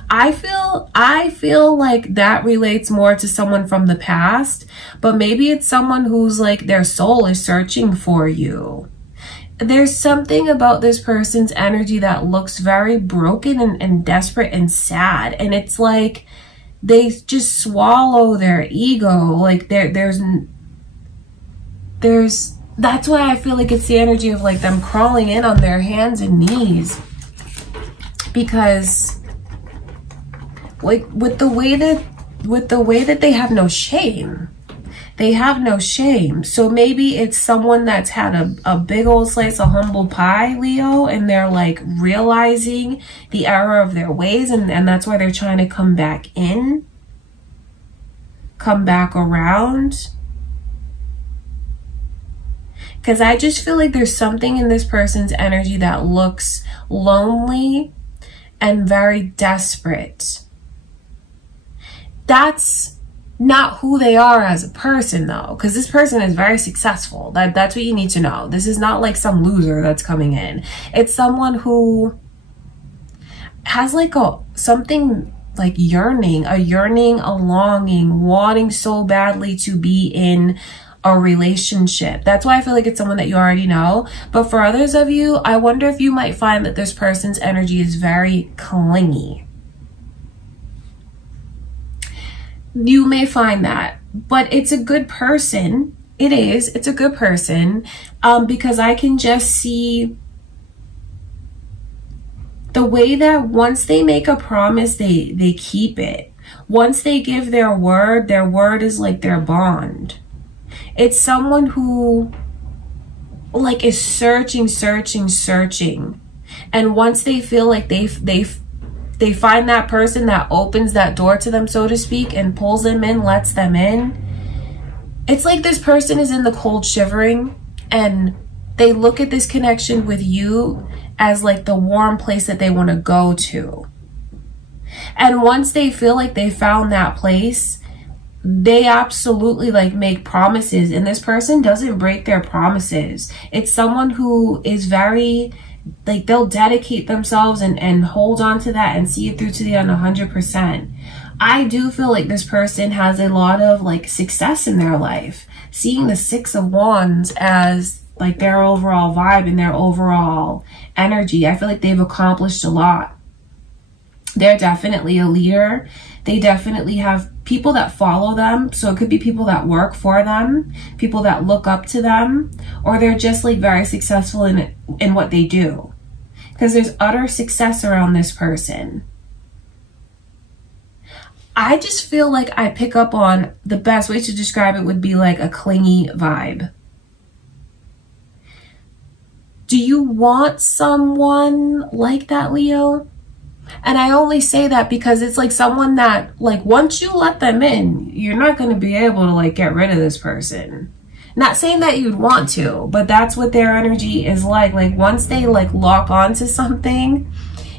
I feel like that relates more to someone from the past, but maybe it's someone who's like their soul is searching for you. There's something about this person's energy that looks very broken and desperate and sad. And it's like they just swallow their ego. Like there's that's why I feel like it's the energy of like them crawling in on their hands and knees. Because like with the way that they have no shame. They have no shame. So maybe it's someone that's had a big old slice of humble pie, Leo, and they're like realizing the error of their ways, and that's why they're trying to come back in, come back around. Because I just feel like there's something in this person's energy that looks lonely and very desperate. That's not who they are as a person though, because this person is very successful. That's what you need to know. This is not like some loser that's coming in. It's someone who has like something like yearning, a longing, wanting so badly to be in a relationship. That's why I feel like it's someone that you already know. But for others of you, I wonder if you might find that this person's energy is very clingy. You may find that, but it's a good person. It's a good person, because I can just see the way that once they make a promise, they keep it. Once they give their word is like their bond. It's someone who like is searching. And once they feel like they find that person that opens that door to them, so to speak, and pulls them in, lets them in. It's like this person is in the cold shivering, and they look at this connection with you as like the warm place that they want to go to. And once they feel like they found that place, they absolutely like make promises, and this person doesn't break their promises. It's someone who is very like, they'll dedicate themselves and hold on to that and see it through to the end 100%. I do feel like this person has a lot of like success in their life. Seeing the Six of Wands as like their overall vibe and their overall energy, I feel like they've accomplished a lot. They're definitely a leader. They definitely have people that follow them. So it could be people that work for them, people that look up to them, or they're just like very successful in what they do. Because there's utter success around this person. I just feel like I pick up on the best way to describe it would be like a clingy vibe. Do you want someone like that, Leo? And I only say that because it's like someone that like once you let them in, you're not going to be able to like get rid of this person. Not saying that you'd want to, but that's what their energy is like. Like once they like lock onto something,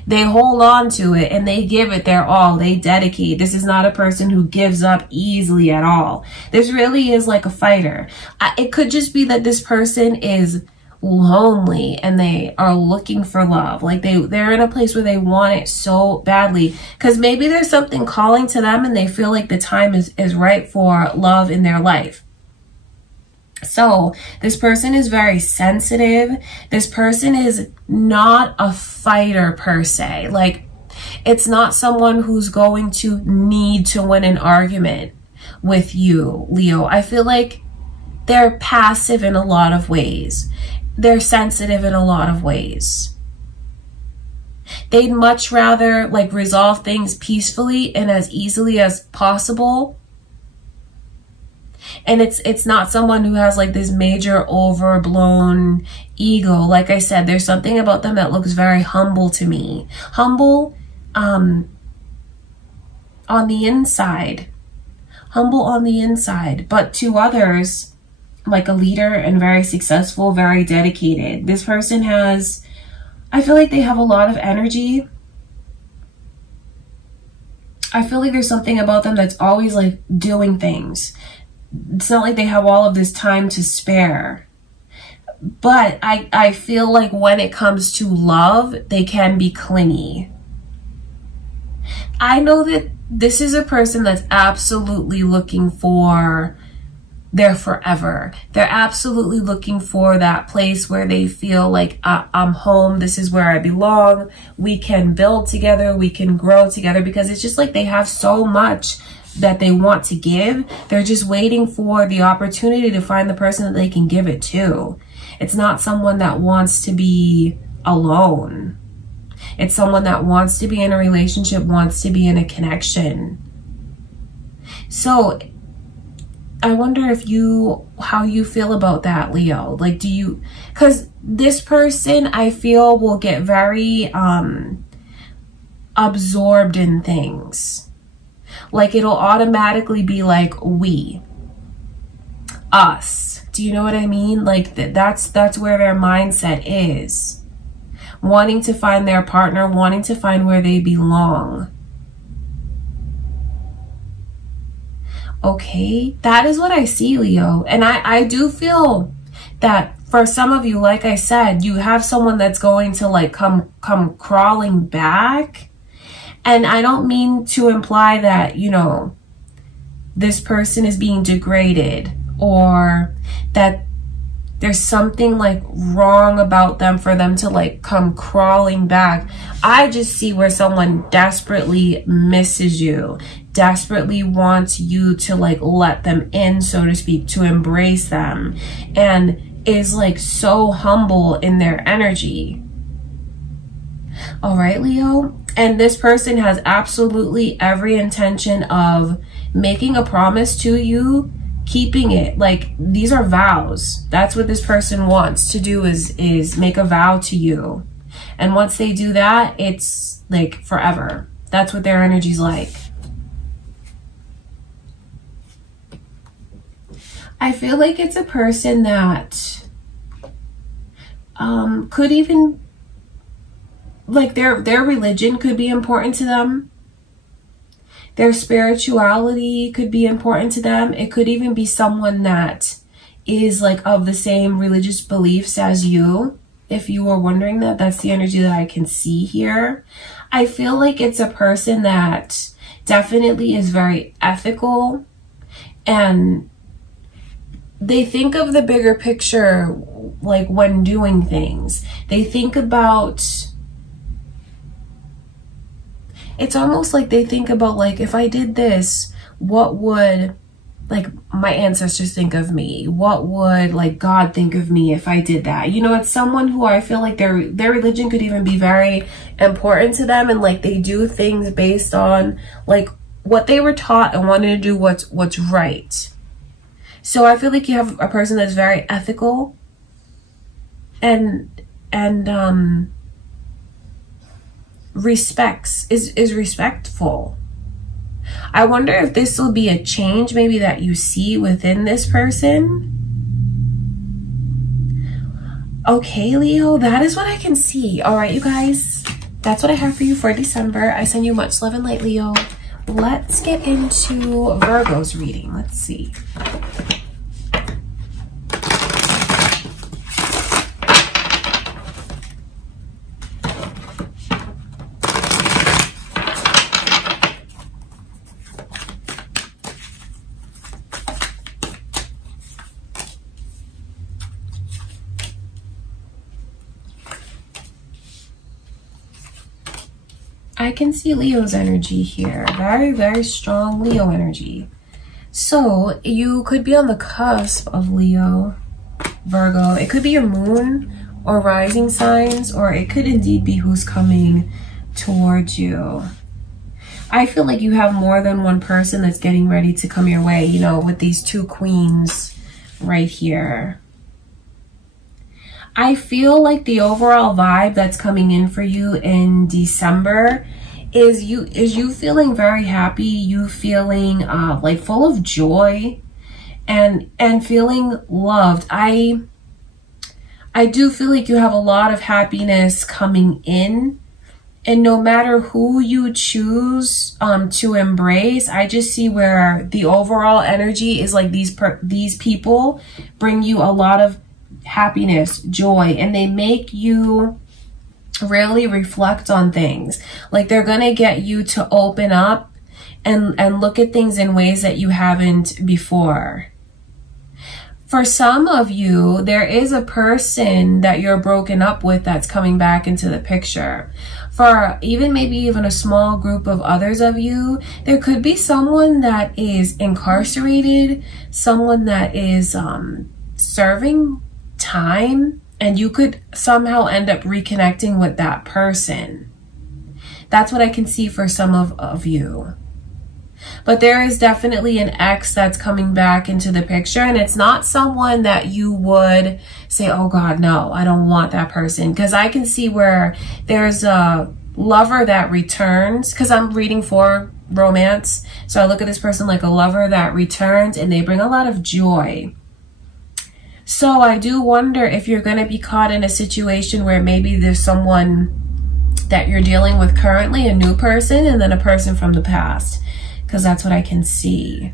they hold on to it and they give it their all. They dedicate. This is not a person who gives up easily at all. This really is like a fighter. It could just be that this person is lonely and they are looking for love. Like they're in a place where they want it so badly, because maybe there's something calling to them and they feel like the time is right for love in their life. So this person is very sensitive. This person is not a fighter per se. Like it's not someone who's going to need to win an argument with you, Leo. I feel like they're passive in a lot of ways. They're sensitive in a lot of ways. They'd much rather like resolve things peacefully and as easily as possible. And it's not someone who has like this major overblown ego. Like I said, there's something about them that looks very humble to me. Humble on the inside. Humble on the inside. But to others, like a leader and very successful, very dedicated. This person has, I feel like they have a lot of energy. I feel like there's something about them that's always like doing things. It's not like they have all of this time to spare. But I feel like when it comes to love, they can be clingy. I know that this is a person that's absolutely looking for their forever. They're absolutely looking for that place where they feel like, I'm home. This is where I belong. We can build together. We can grow together, because it's just like they have so much that they want to give. They're just waiting for the opportunity to find the person that they can give it to. It's not someone that wants to be alone. It's someone that wants to be in a relationship, wants to be in a connection. So I wonder how you feel about that, Leo. Like, because this person, I feel, will get very absorbed in things. Like, it'll automatically be like, we, us. Do you know what I mean? Like, that's where their mindset is. Wanting to find their partner, wanting to find where they belong. Okay, that is what I see, Leo. And I do feel that for some of you, like I said, you have someone that's going to like come crawling back. And I don't mean to imply that, you know, this person is being degraded or that there's something like wrong about them for them to like come crawling back. I just see where someone desperately misses you, desperately wants you to like let them in, so to speak, to embrace them, and is like so humble in their energy. All right, Leo. And this person has absolutely every intention of making a promise to you, keeping it. Like, these are vows. That's what this person wants to do, is make a vow to you. And once they do that, it's like forever. That's what their energy's like. I feel like it's a person that could even, like, their religion could be important to them. Their spirituality could be important to them. It could even be someone that is like of the same religious beliefs as you. If you were wondering that, that's the energy that I can see here. I feel like it's a person that definitely is very ethical, and they think of the bigger picture, like when doing things. They think about, it's almost like they think about, like, if I did this, what would, like, my ancestors think of me? What would, like, God think of me if I did that? You know, it's someone who I feel like their religion could even be very important to them, and like they do things based on like what they were taught and wanted to do what's right. So I feel like you have a person that's very ethical and is respectful. I wonder if this will be a change maybe that you see within this person. Okay, Leo, that is what I can see. All right, you guys, that's what I have for you for December. I send you much love and light, Leo. Let's get into Virgo's reading. Let's see. I can see Leo's energy here. Very, very strong Leo energy. So you could be on the cusp of Leo, Virgo. It could be your moon or rising signs, or it could indeed be who's coming towards you. I feel like you have more than one person that's getting ready to come your way, you know, with these two queens right here. I feel like the overall vibe that's coming in for you in December is you feeling very happy, you feeling like full of joy and feeling loved. I do feel like you have a lot of happiness coming in, and no matter who you choose to embrace, I just see where the overall energy is like these people bring you a lot of happiness, joy, and they make you really reflect on things. Like they're going to get you to open up and look at things in ways that you haven't before. For some of you, there is a person that you're broken up with that's coming back into the picture. For maybe even a small group of others of you, there could be someone that is incarcerated, someone that is serving time, and you could somehow end up reconnecting with that person. That's what I can see for some of you. But there is definitely an ex that's coming back into the picture, and it's not someone that you would say, oh God, no, I don't want that person. Because I can see where there's a lover that returns, because I'm reading for romance. So I look at this person like a lover that returns, and they bring a lot of joy. So I do wonder if you're going to be caught in a situation where maybe there's someone that you're dealing with currently, a new person, and then a person from the past. Because that's what I can see.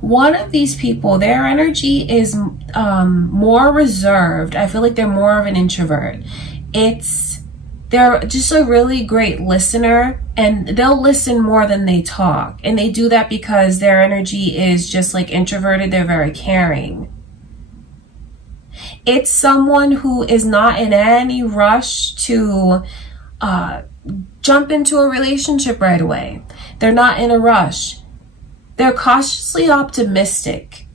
One of these people, their energy is more reserved. I feel like they're more of an introvert. They're just a really great listener, and they'll listen more than they talk. And they do that because their energy is just like introverted. They're very caring. It's someone who is not in any rush to jump into a relationship right away. They're not in a rush. They're cautiously optimistic.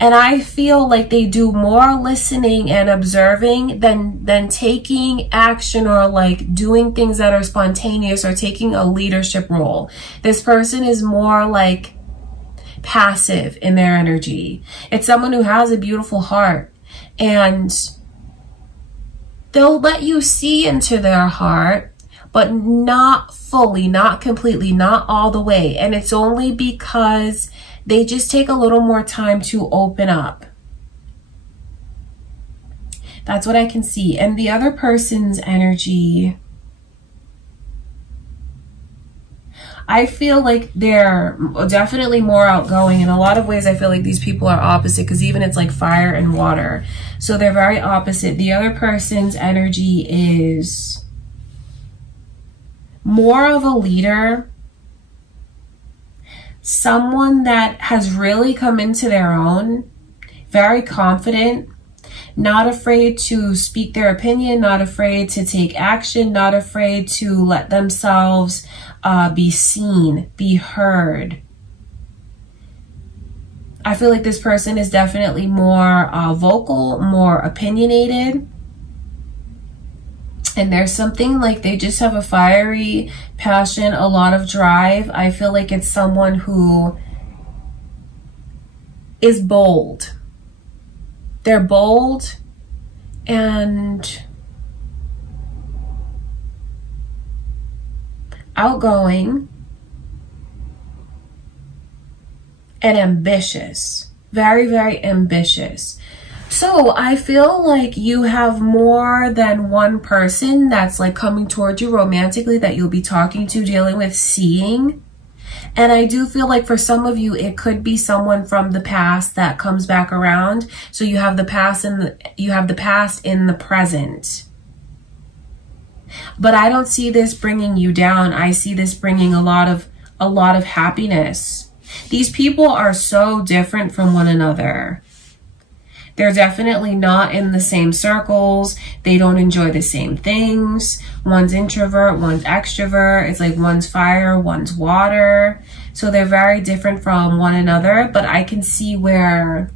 And I feel like they do more listening and observing than taking action or like doing things that are spontaneous or taking a leadership role. This person is more like passive in their energy. It's someone who has a beautiful heart, and they'll let you see into their heart, but not fully, not completely, not all the way. And it's only because they just take a little more time to open up. That's what I can see. And the other person's energy, I feel like they're definitely more outgoing. In a lot of ways, I feel like these people are opposite, because even it's like fire and water. So they're very opposite. The other person's energy is more of a leader, someone that has really come into their own, very confident, not afraid to speak their opinion, not afraid to take action, not afraid to let themselves be seen, be heard. I feel like this person is definitely more vocal, more opinionated. And there's something like they just have a fiery passion, a lot of drive. I feel like it's someone who is bold. They're bold and outgoing and ambitious. Very, very ambitious. So I feel like you have more than one person that's like coming towards you romantically that you'll be talking to, dealing with, seeing. And I do feel like for some of you, it could be someone from the past that comes back around. So you have the past and you have the past in the present. But I don't see this bringing you down. I see this bringing a lot of happiness. These people are so different from one another. They're definitely not in the same circles. They don't enjoy the same things. One's introvert, one's extrovert. It's like one's fire, one's water. So they're very different from one another. But I can see where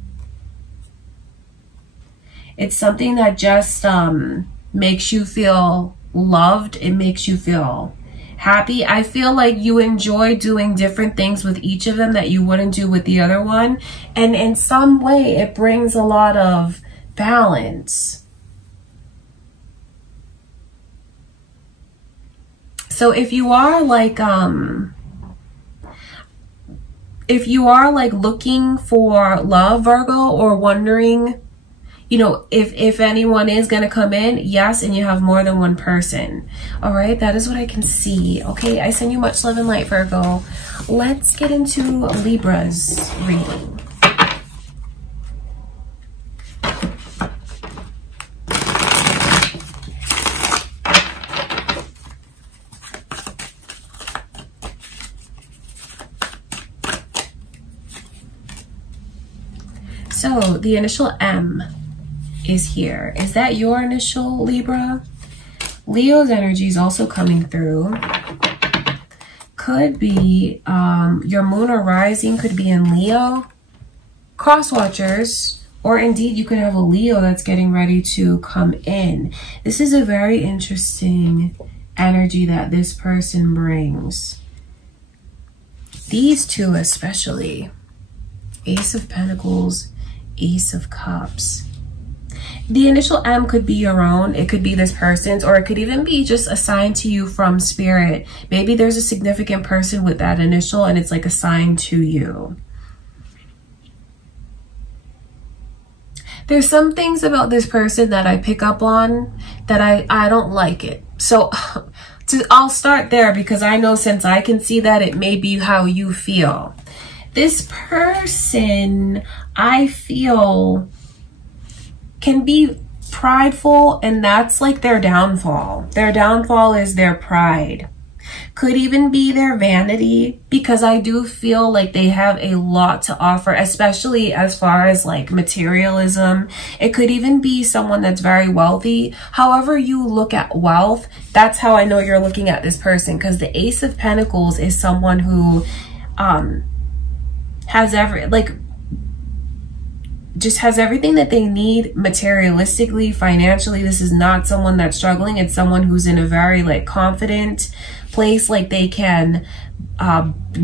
it's something that just makes you feel loved. It makes you feel happy. I feel like you enjoy doing different things with each of them that you wouldn't do with the other one. And in some way, it brings a lot of balance. So if you are like looking for love, Virgo, or wondering, you know, if anyone is going to come in, yes, and you have more than one person. All right, that is what I can see. Okay, I send you much love and light, Virgo. Let's get into Libra's reading. So the initial M is here. Is that your initial, Libra? Leo's energy is also coming through. Could be your moon or rising could be in Leo. Cross watchers, or indeed you could have a Leo that's getting ready to come in. This is a very interesting energy that this person brings. These two especially. Ace of Pentacles, Ace of Cups. The initial M could be your own. It could be this person's, or it could even be just assigned to you from spirit. Maybe there's a significant person with that initial and it's like assigned to you. There's some things about this person that I pick up on that I don't like it. So I'll start there because I know since I can see that, it may be how you feel. This person, I feel, can be prideful, and that's like their downfall. Their downfall is their pride. Could even be their vanity, because I do feel like they have a lot to offer, especially as far as like materialism. It could even be someone that's very wealthy. However you look at wealth, that's how I know you're looking at this person, because the Ace of Pentacles is someone who has just has everything that they need materialistically, financially. This is not someone that's struggling. It's someone who's in a very like confident place, like they can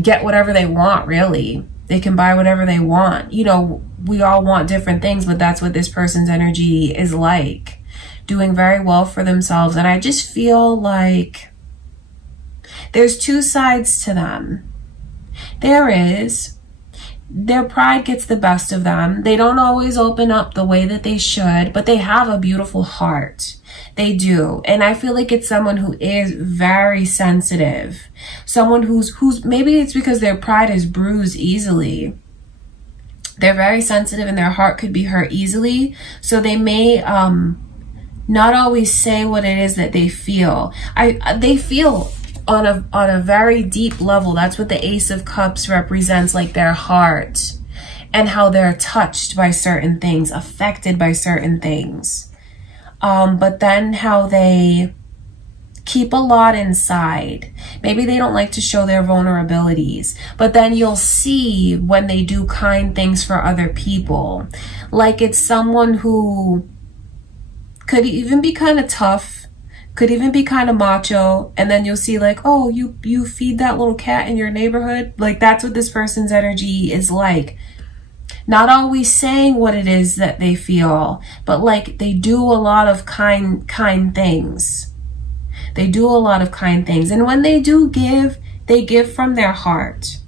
get whatever they want, really. They can buy whatever they want. You know, we all want different things, but that's what this person's energy is like. Doing very well for themselves. And I just feel like there's two sides to them. There is their pride gets the best of them. They don't always open up the way that they should, but they have a beautiful heart. They do. And I feel like it's someone who is very sensitive. Someone who's maybe it's because their pride is bruised easily. They're very sensitive and their heart could be hurt easily. So they may not always say what it is that they feel. They feel on a very deep level. That's what the Ace of Cups represents, like their heart and how they're touched by certain things, affected by certain things. But then how they keep a lot inside. Maybe they don't like to show their vulnerabilities, but then you'll see when they do kind things for other people. Like it's someone who could even be kind of tough, could even be kind of macho, and then you'll see like, oh, you feed that little cat in your neighborhood. Like that's what this person's energy is like. Not always saying what it is that they feel, but like they do a lot of kind things. They do a lot of kind things. And when they do give, they give from their heart.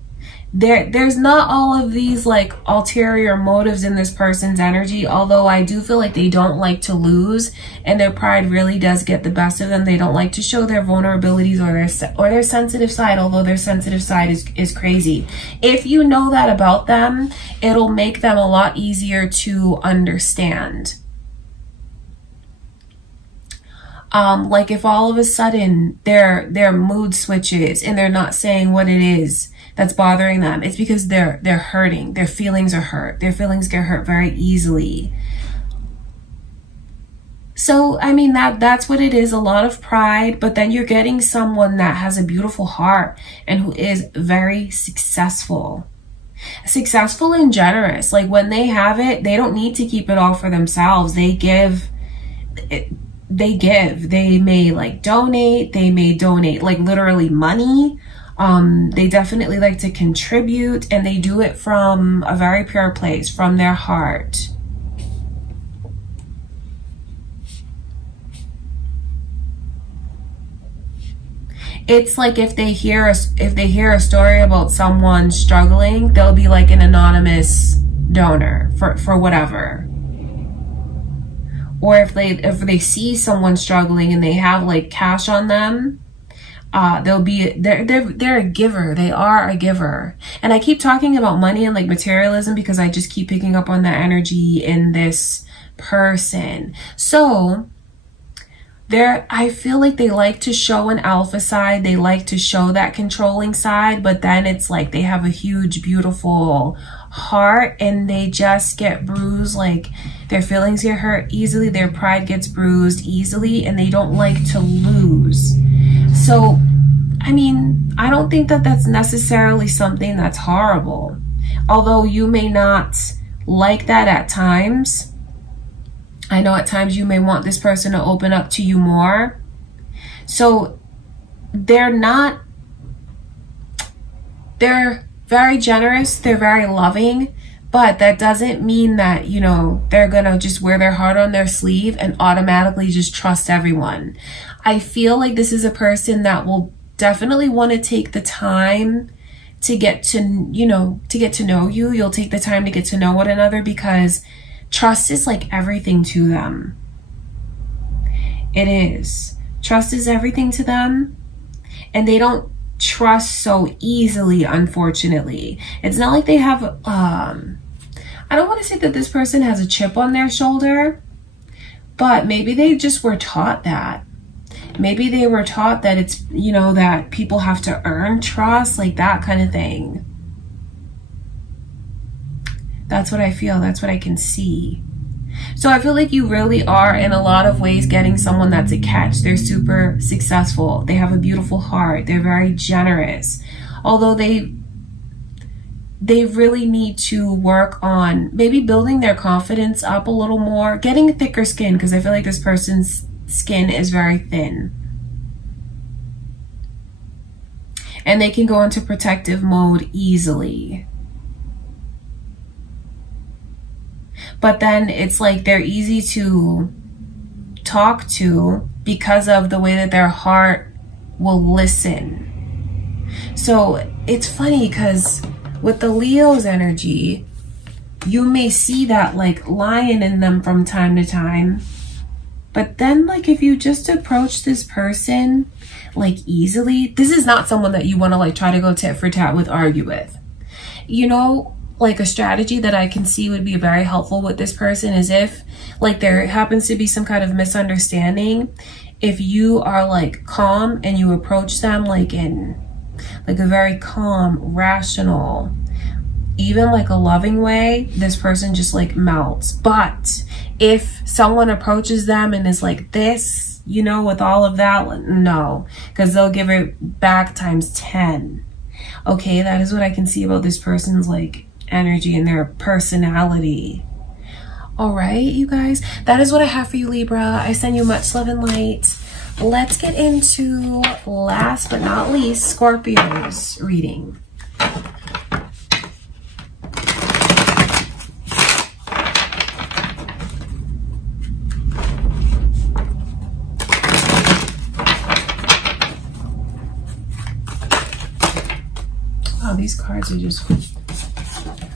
There's not all of these like ulterior motives in this person's energy, although I do feel like they don't like to lose and their pride really does get the best of them. They don't like to show their vulnerabilities or their sensitive side, although their sensitive side is crazy. If you know that about them, it'll make them a lot easier to understand. Like if all of a sudden their mood switches and they're not saying what it is that's bothering them, it's because they're hurting. Their feelings are hurt. Their feelings get hurt very easily. So, I mean, that's what it is, a lot of pride, but then you're getting someone that has a beautiful heart and who is very successful. Successful and generous. Like when they have it, they don't need to keep it all for themselves. They give. They may like donate. They may donate like literally money. They definitely like to contribute, and they do it from a very pure place, from their heart. It's like if they hear a story about someone struggling, they'll be like an anonymous donor for whatever. Or if they see someone struggling and they have like cash on them, they're a giver. They are a giver. And I keep talking about money and like materialism because I just keep picking up on that energy in this person. So I feel like they like to show an alpha side. They like to show that controlling side, but then it's like they have a huge, beautiful heart and they just get bruised, like their feelings get hurt easily, their pride gets bruised easily, and they don't like to lose. So, I mean, I don't think that that's necessarily something that's horrible. Although you may not like that at times. I know at times you may want this person to open up to you more. So they're very generous, they're very loving, but that doesn't mean that, you know, they're gonna just wear their heart on their sleeve and automatically just trust everyone. I feel like this is a person that will definitely want to take the time to get to, you know, to get to know you. You'll take the time to get to know one another because trust is like everything to them. It is. Trust is everything to them, and they don't trust so easily, unfortunately. It's not like they have, I don't want to say that this person has a chip on their shoulder, but maybe they just were taught that. Maybe they were taught that it's, you know, that people have to earn trust, like that kind of thing. That's what I feel. That's what I can see. So I feel like you really are, in a lot of ways, getting someone that's a catch. They're super successful. They have a beautiful heart. They're very generous. Although they really need to work on maybe building their confidence up a little more, getting thicker skin, because I feel like this person's skin is very thin. And they can go into protective mode easily. But then it's like they're easy to talk to because of the way that their heart will listen. So it's funny because with the Leo's energy, you may see that like lion in them from time to time. But then like if you just approach this person like easily, this is not someone that you want to like try to go tit for tat with, argue with. You know, like a strategy that I can see would be very helpful with this person is if like there happens to be some kind of misunderstanding, if you are like calm and you approach them like in like a very calm, rational, even like a loving way, this person just like melts. But if someone approaches them and is like this, you know, with all of that, no, because they'll give it back times 10. Okay, that is what I can see about this person's like energy and their personality. All right, you guys, that is what I have for you, Libra. I send you much love and light. Let's get into, last but not least, Scorpio's reading. Wow, these cards are just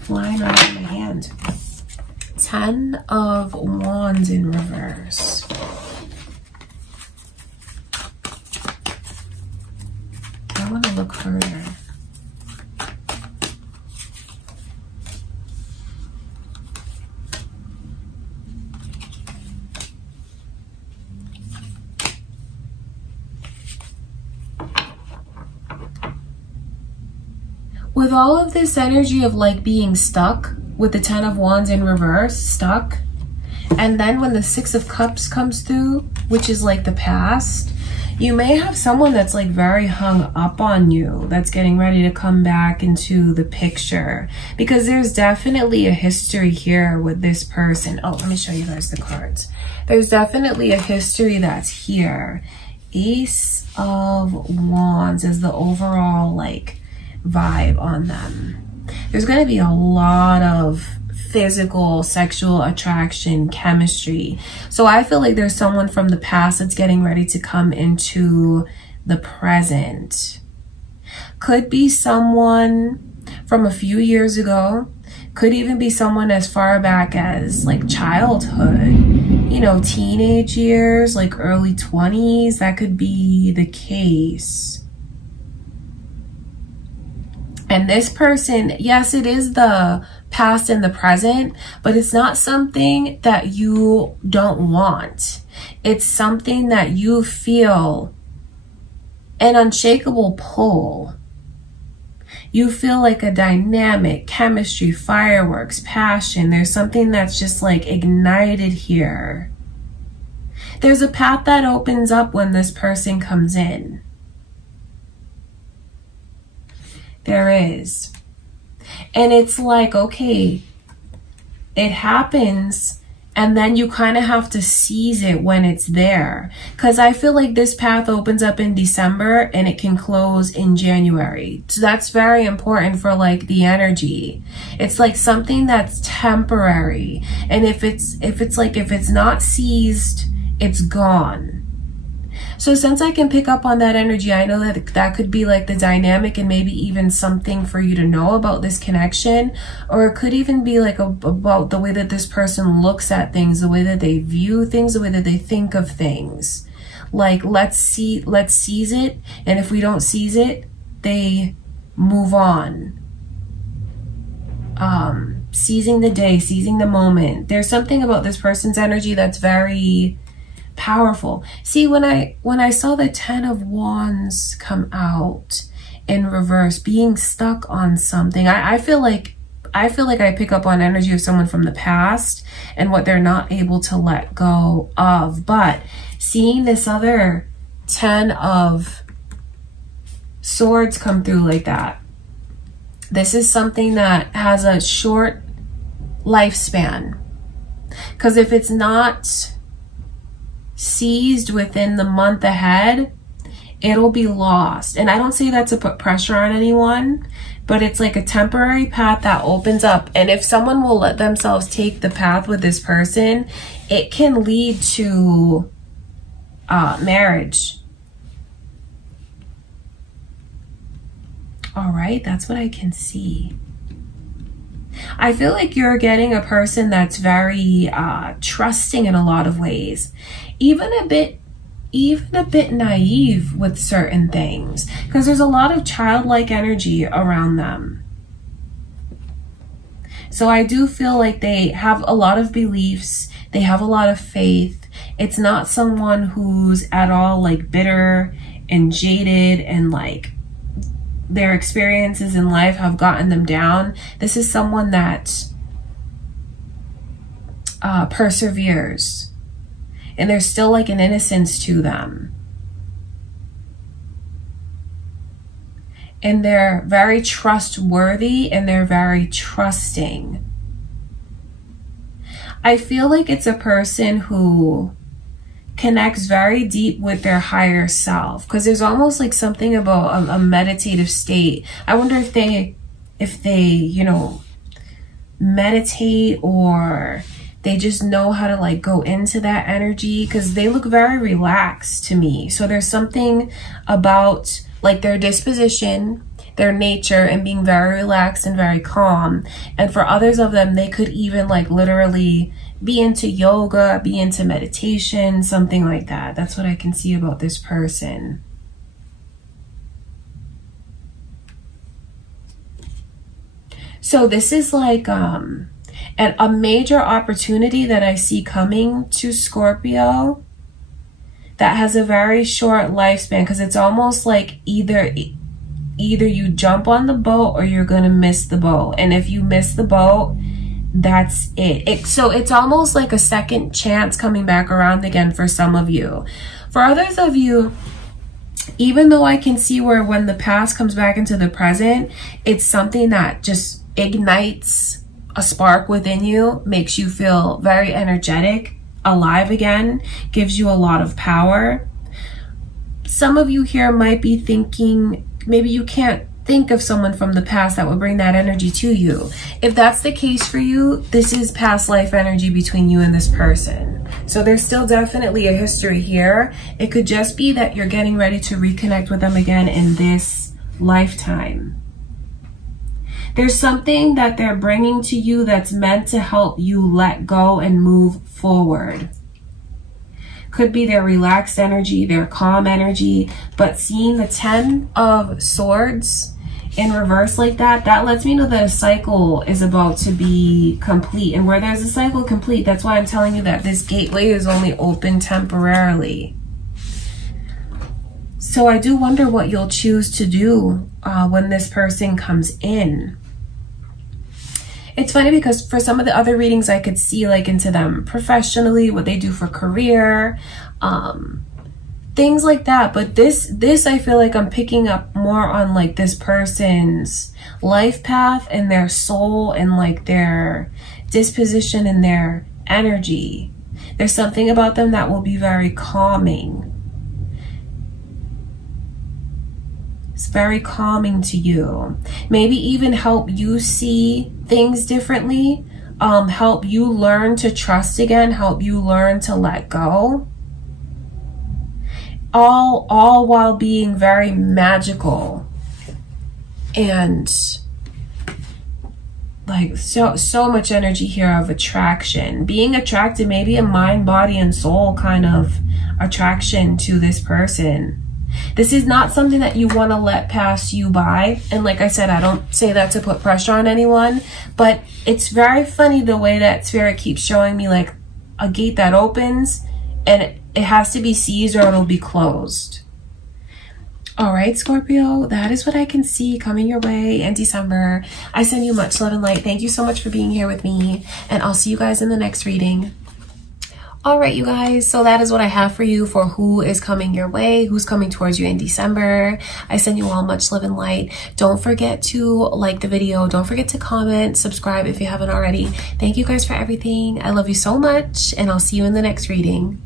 flying out of my hand. 10 of Wands in reverse. I want to look further. With all of this energy of like being stuck with the 10 of Wands in reverse, stuck, and then when the 6 of Cups comes through, which is like the past, you may have someone that's like very hung up on you, that's getting ready to come back into the picture, because there's definitely a history here with this person. Oh, let me show you guys the cards. There's definitely a history that's here. Ace of Wands is the overall like vibe on them. There's going to be a lot of physical, sexual attraction, chemistry. So I feel like there's someone from the past that's getting ready to come into the present. Could be someone from a few years ago. Could even be someone as far back as like childhood, you know, teenage years, like early 20s. That could be the case. And this person, yes, it is the past and the present, but it's not something that you don't want. It's something that you feel an unshakable pull. You feel like a dynamic, chemistry, fireworks, passion. There's something that's just like ignited here. There's a path that opens up when this person comes in. There is. And it's like, okay, it happens, and then you kind of have to seize it when it's there. Because I feel like this path opens up in December and it can close in January. So that's very important for like the energy. It's like something that's temporary. And if it's not seized, it's gone. So since I can pick up on that energy, I know that that could be like the dynamic and maybe even something for you to know about this connection. Or it could even be like about the way that this person looks at things, the way that they view things, the way that they think of things. Like, let's seize it. And if we don't seize it, they move on. Seizing the day, seizing the moment. There's something about this person's energy that's very powerful. See, when I saw the 10 of Wands come out in reverse, being stuck on something, I feel like I pick up on energy of someone from the past and what they're not able to let go of. But seeing this other 10 of Swords come through like that, this is something that has a short lifespan. Because if it's not seized within the month ahead, it'll be lost. And I don't say that to put pressure on anyone, but it's like a temporary path that opens up. And if someone will let themselves take the path with this person, it can lead to marriage. All right, that's what I can see. I feel like you're getting a person that's very trusting in a lot of ways. Even a bit naive with certain things, because there's a lot of childlike energy around them. So I do feel like they have a lot of beliefs. They have a lot of faith. It's not someone who's at all like bitter and jaded and like their experiences in life have gotten them down. This is someone that perseveres. And there's still like an innocence to them. And they're very trustworthy and they're very trusting. I feel like it's a person who connects very deep with their higher self, because there's almost like something about a meditative state. I wonder if they, you know, meditate, or they just know how to like go into that energy, because they look very relaxed to me. So there's something about like their disposition, their nature, and being very relaxed and very calm. And for others of them, they could even like literally be into yoga, be into meditation, something like that. That's what I can see about this person. So this is like and a major opportunity that I see coming to Scorpio that has a very short lifespan, because it's almost like either you jump on the boat or you're going to miss the boat. And if you miss the boat, that's it. So it's almost like a second chance coming back around again for some of you. For others of you, even though I can see where when the past comes back into the present, it's something that just ignites a spark within you, makes you feel very energetic, alive again, gives you a lot of power. Some of you here might be thinking, maybe you can't think of someone from the past that would bring that energy to you. If that's the case for you, this is past life energy between you and this person. So there's still definitely a history here. It could just be that you're getting ready to reconnect with them again in this lifetime. There's something that they're bringing to you that's meant to help you let go and move forward. Could be their relaxed energy, their calm energy, but seeing the 10 of Swords in reverse like that, that lets me know that a cycle is about to be complete. And where there's a cycle complete, that's why I'm telling you that this gateway is only open temporarily. So I do wonder what you'll choose to do when this person comes in. It's funny because for some of the other readings, I could see like into them professionally, what they do for career, things like that. But this I feel like I'm picking up more on like this person's life path and their soul and like their disposition and their energy. There's something about them that will be very calming. It's very calming to you. Maybe even help you see things differently. Help you learn to trust again. Help you learn to let go. All while being very magical. And like so much energy here of attraction. Being attracted, maybe a mind, body, and soul kind of attraction to this person. This is not something that you want to let pass you by. And like I said, I don't say that to put pressure on anyone, but it's very funny the way that Spirit keeps showing me like a gate that opens and it has to be seized or it'll be closed. All right, Scorpio, that is what I can see coming your way in December. I send you much love and light. Thank you so much for being here with me, and I'll see you guys in the next reading. All right, you guys, so that is what I have for you for who is coming your way, who's coming towards you in December. I send you all much love and light. Don't forget to like the video. Don't forget to comment, subscribe if you haven't already. Thank you guys for everything. I love you so much, and I'll see you in the next reading.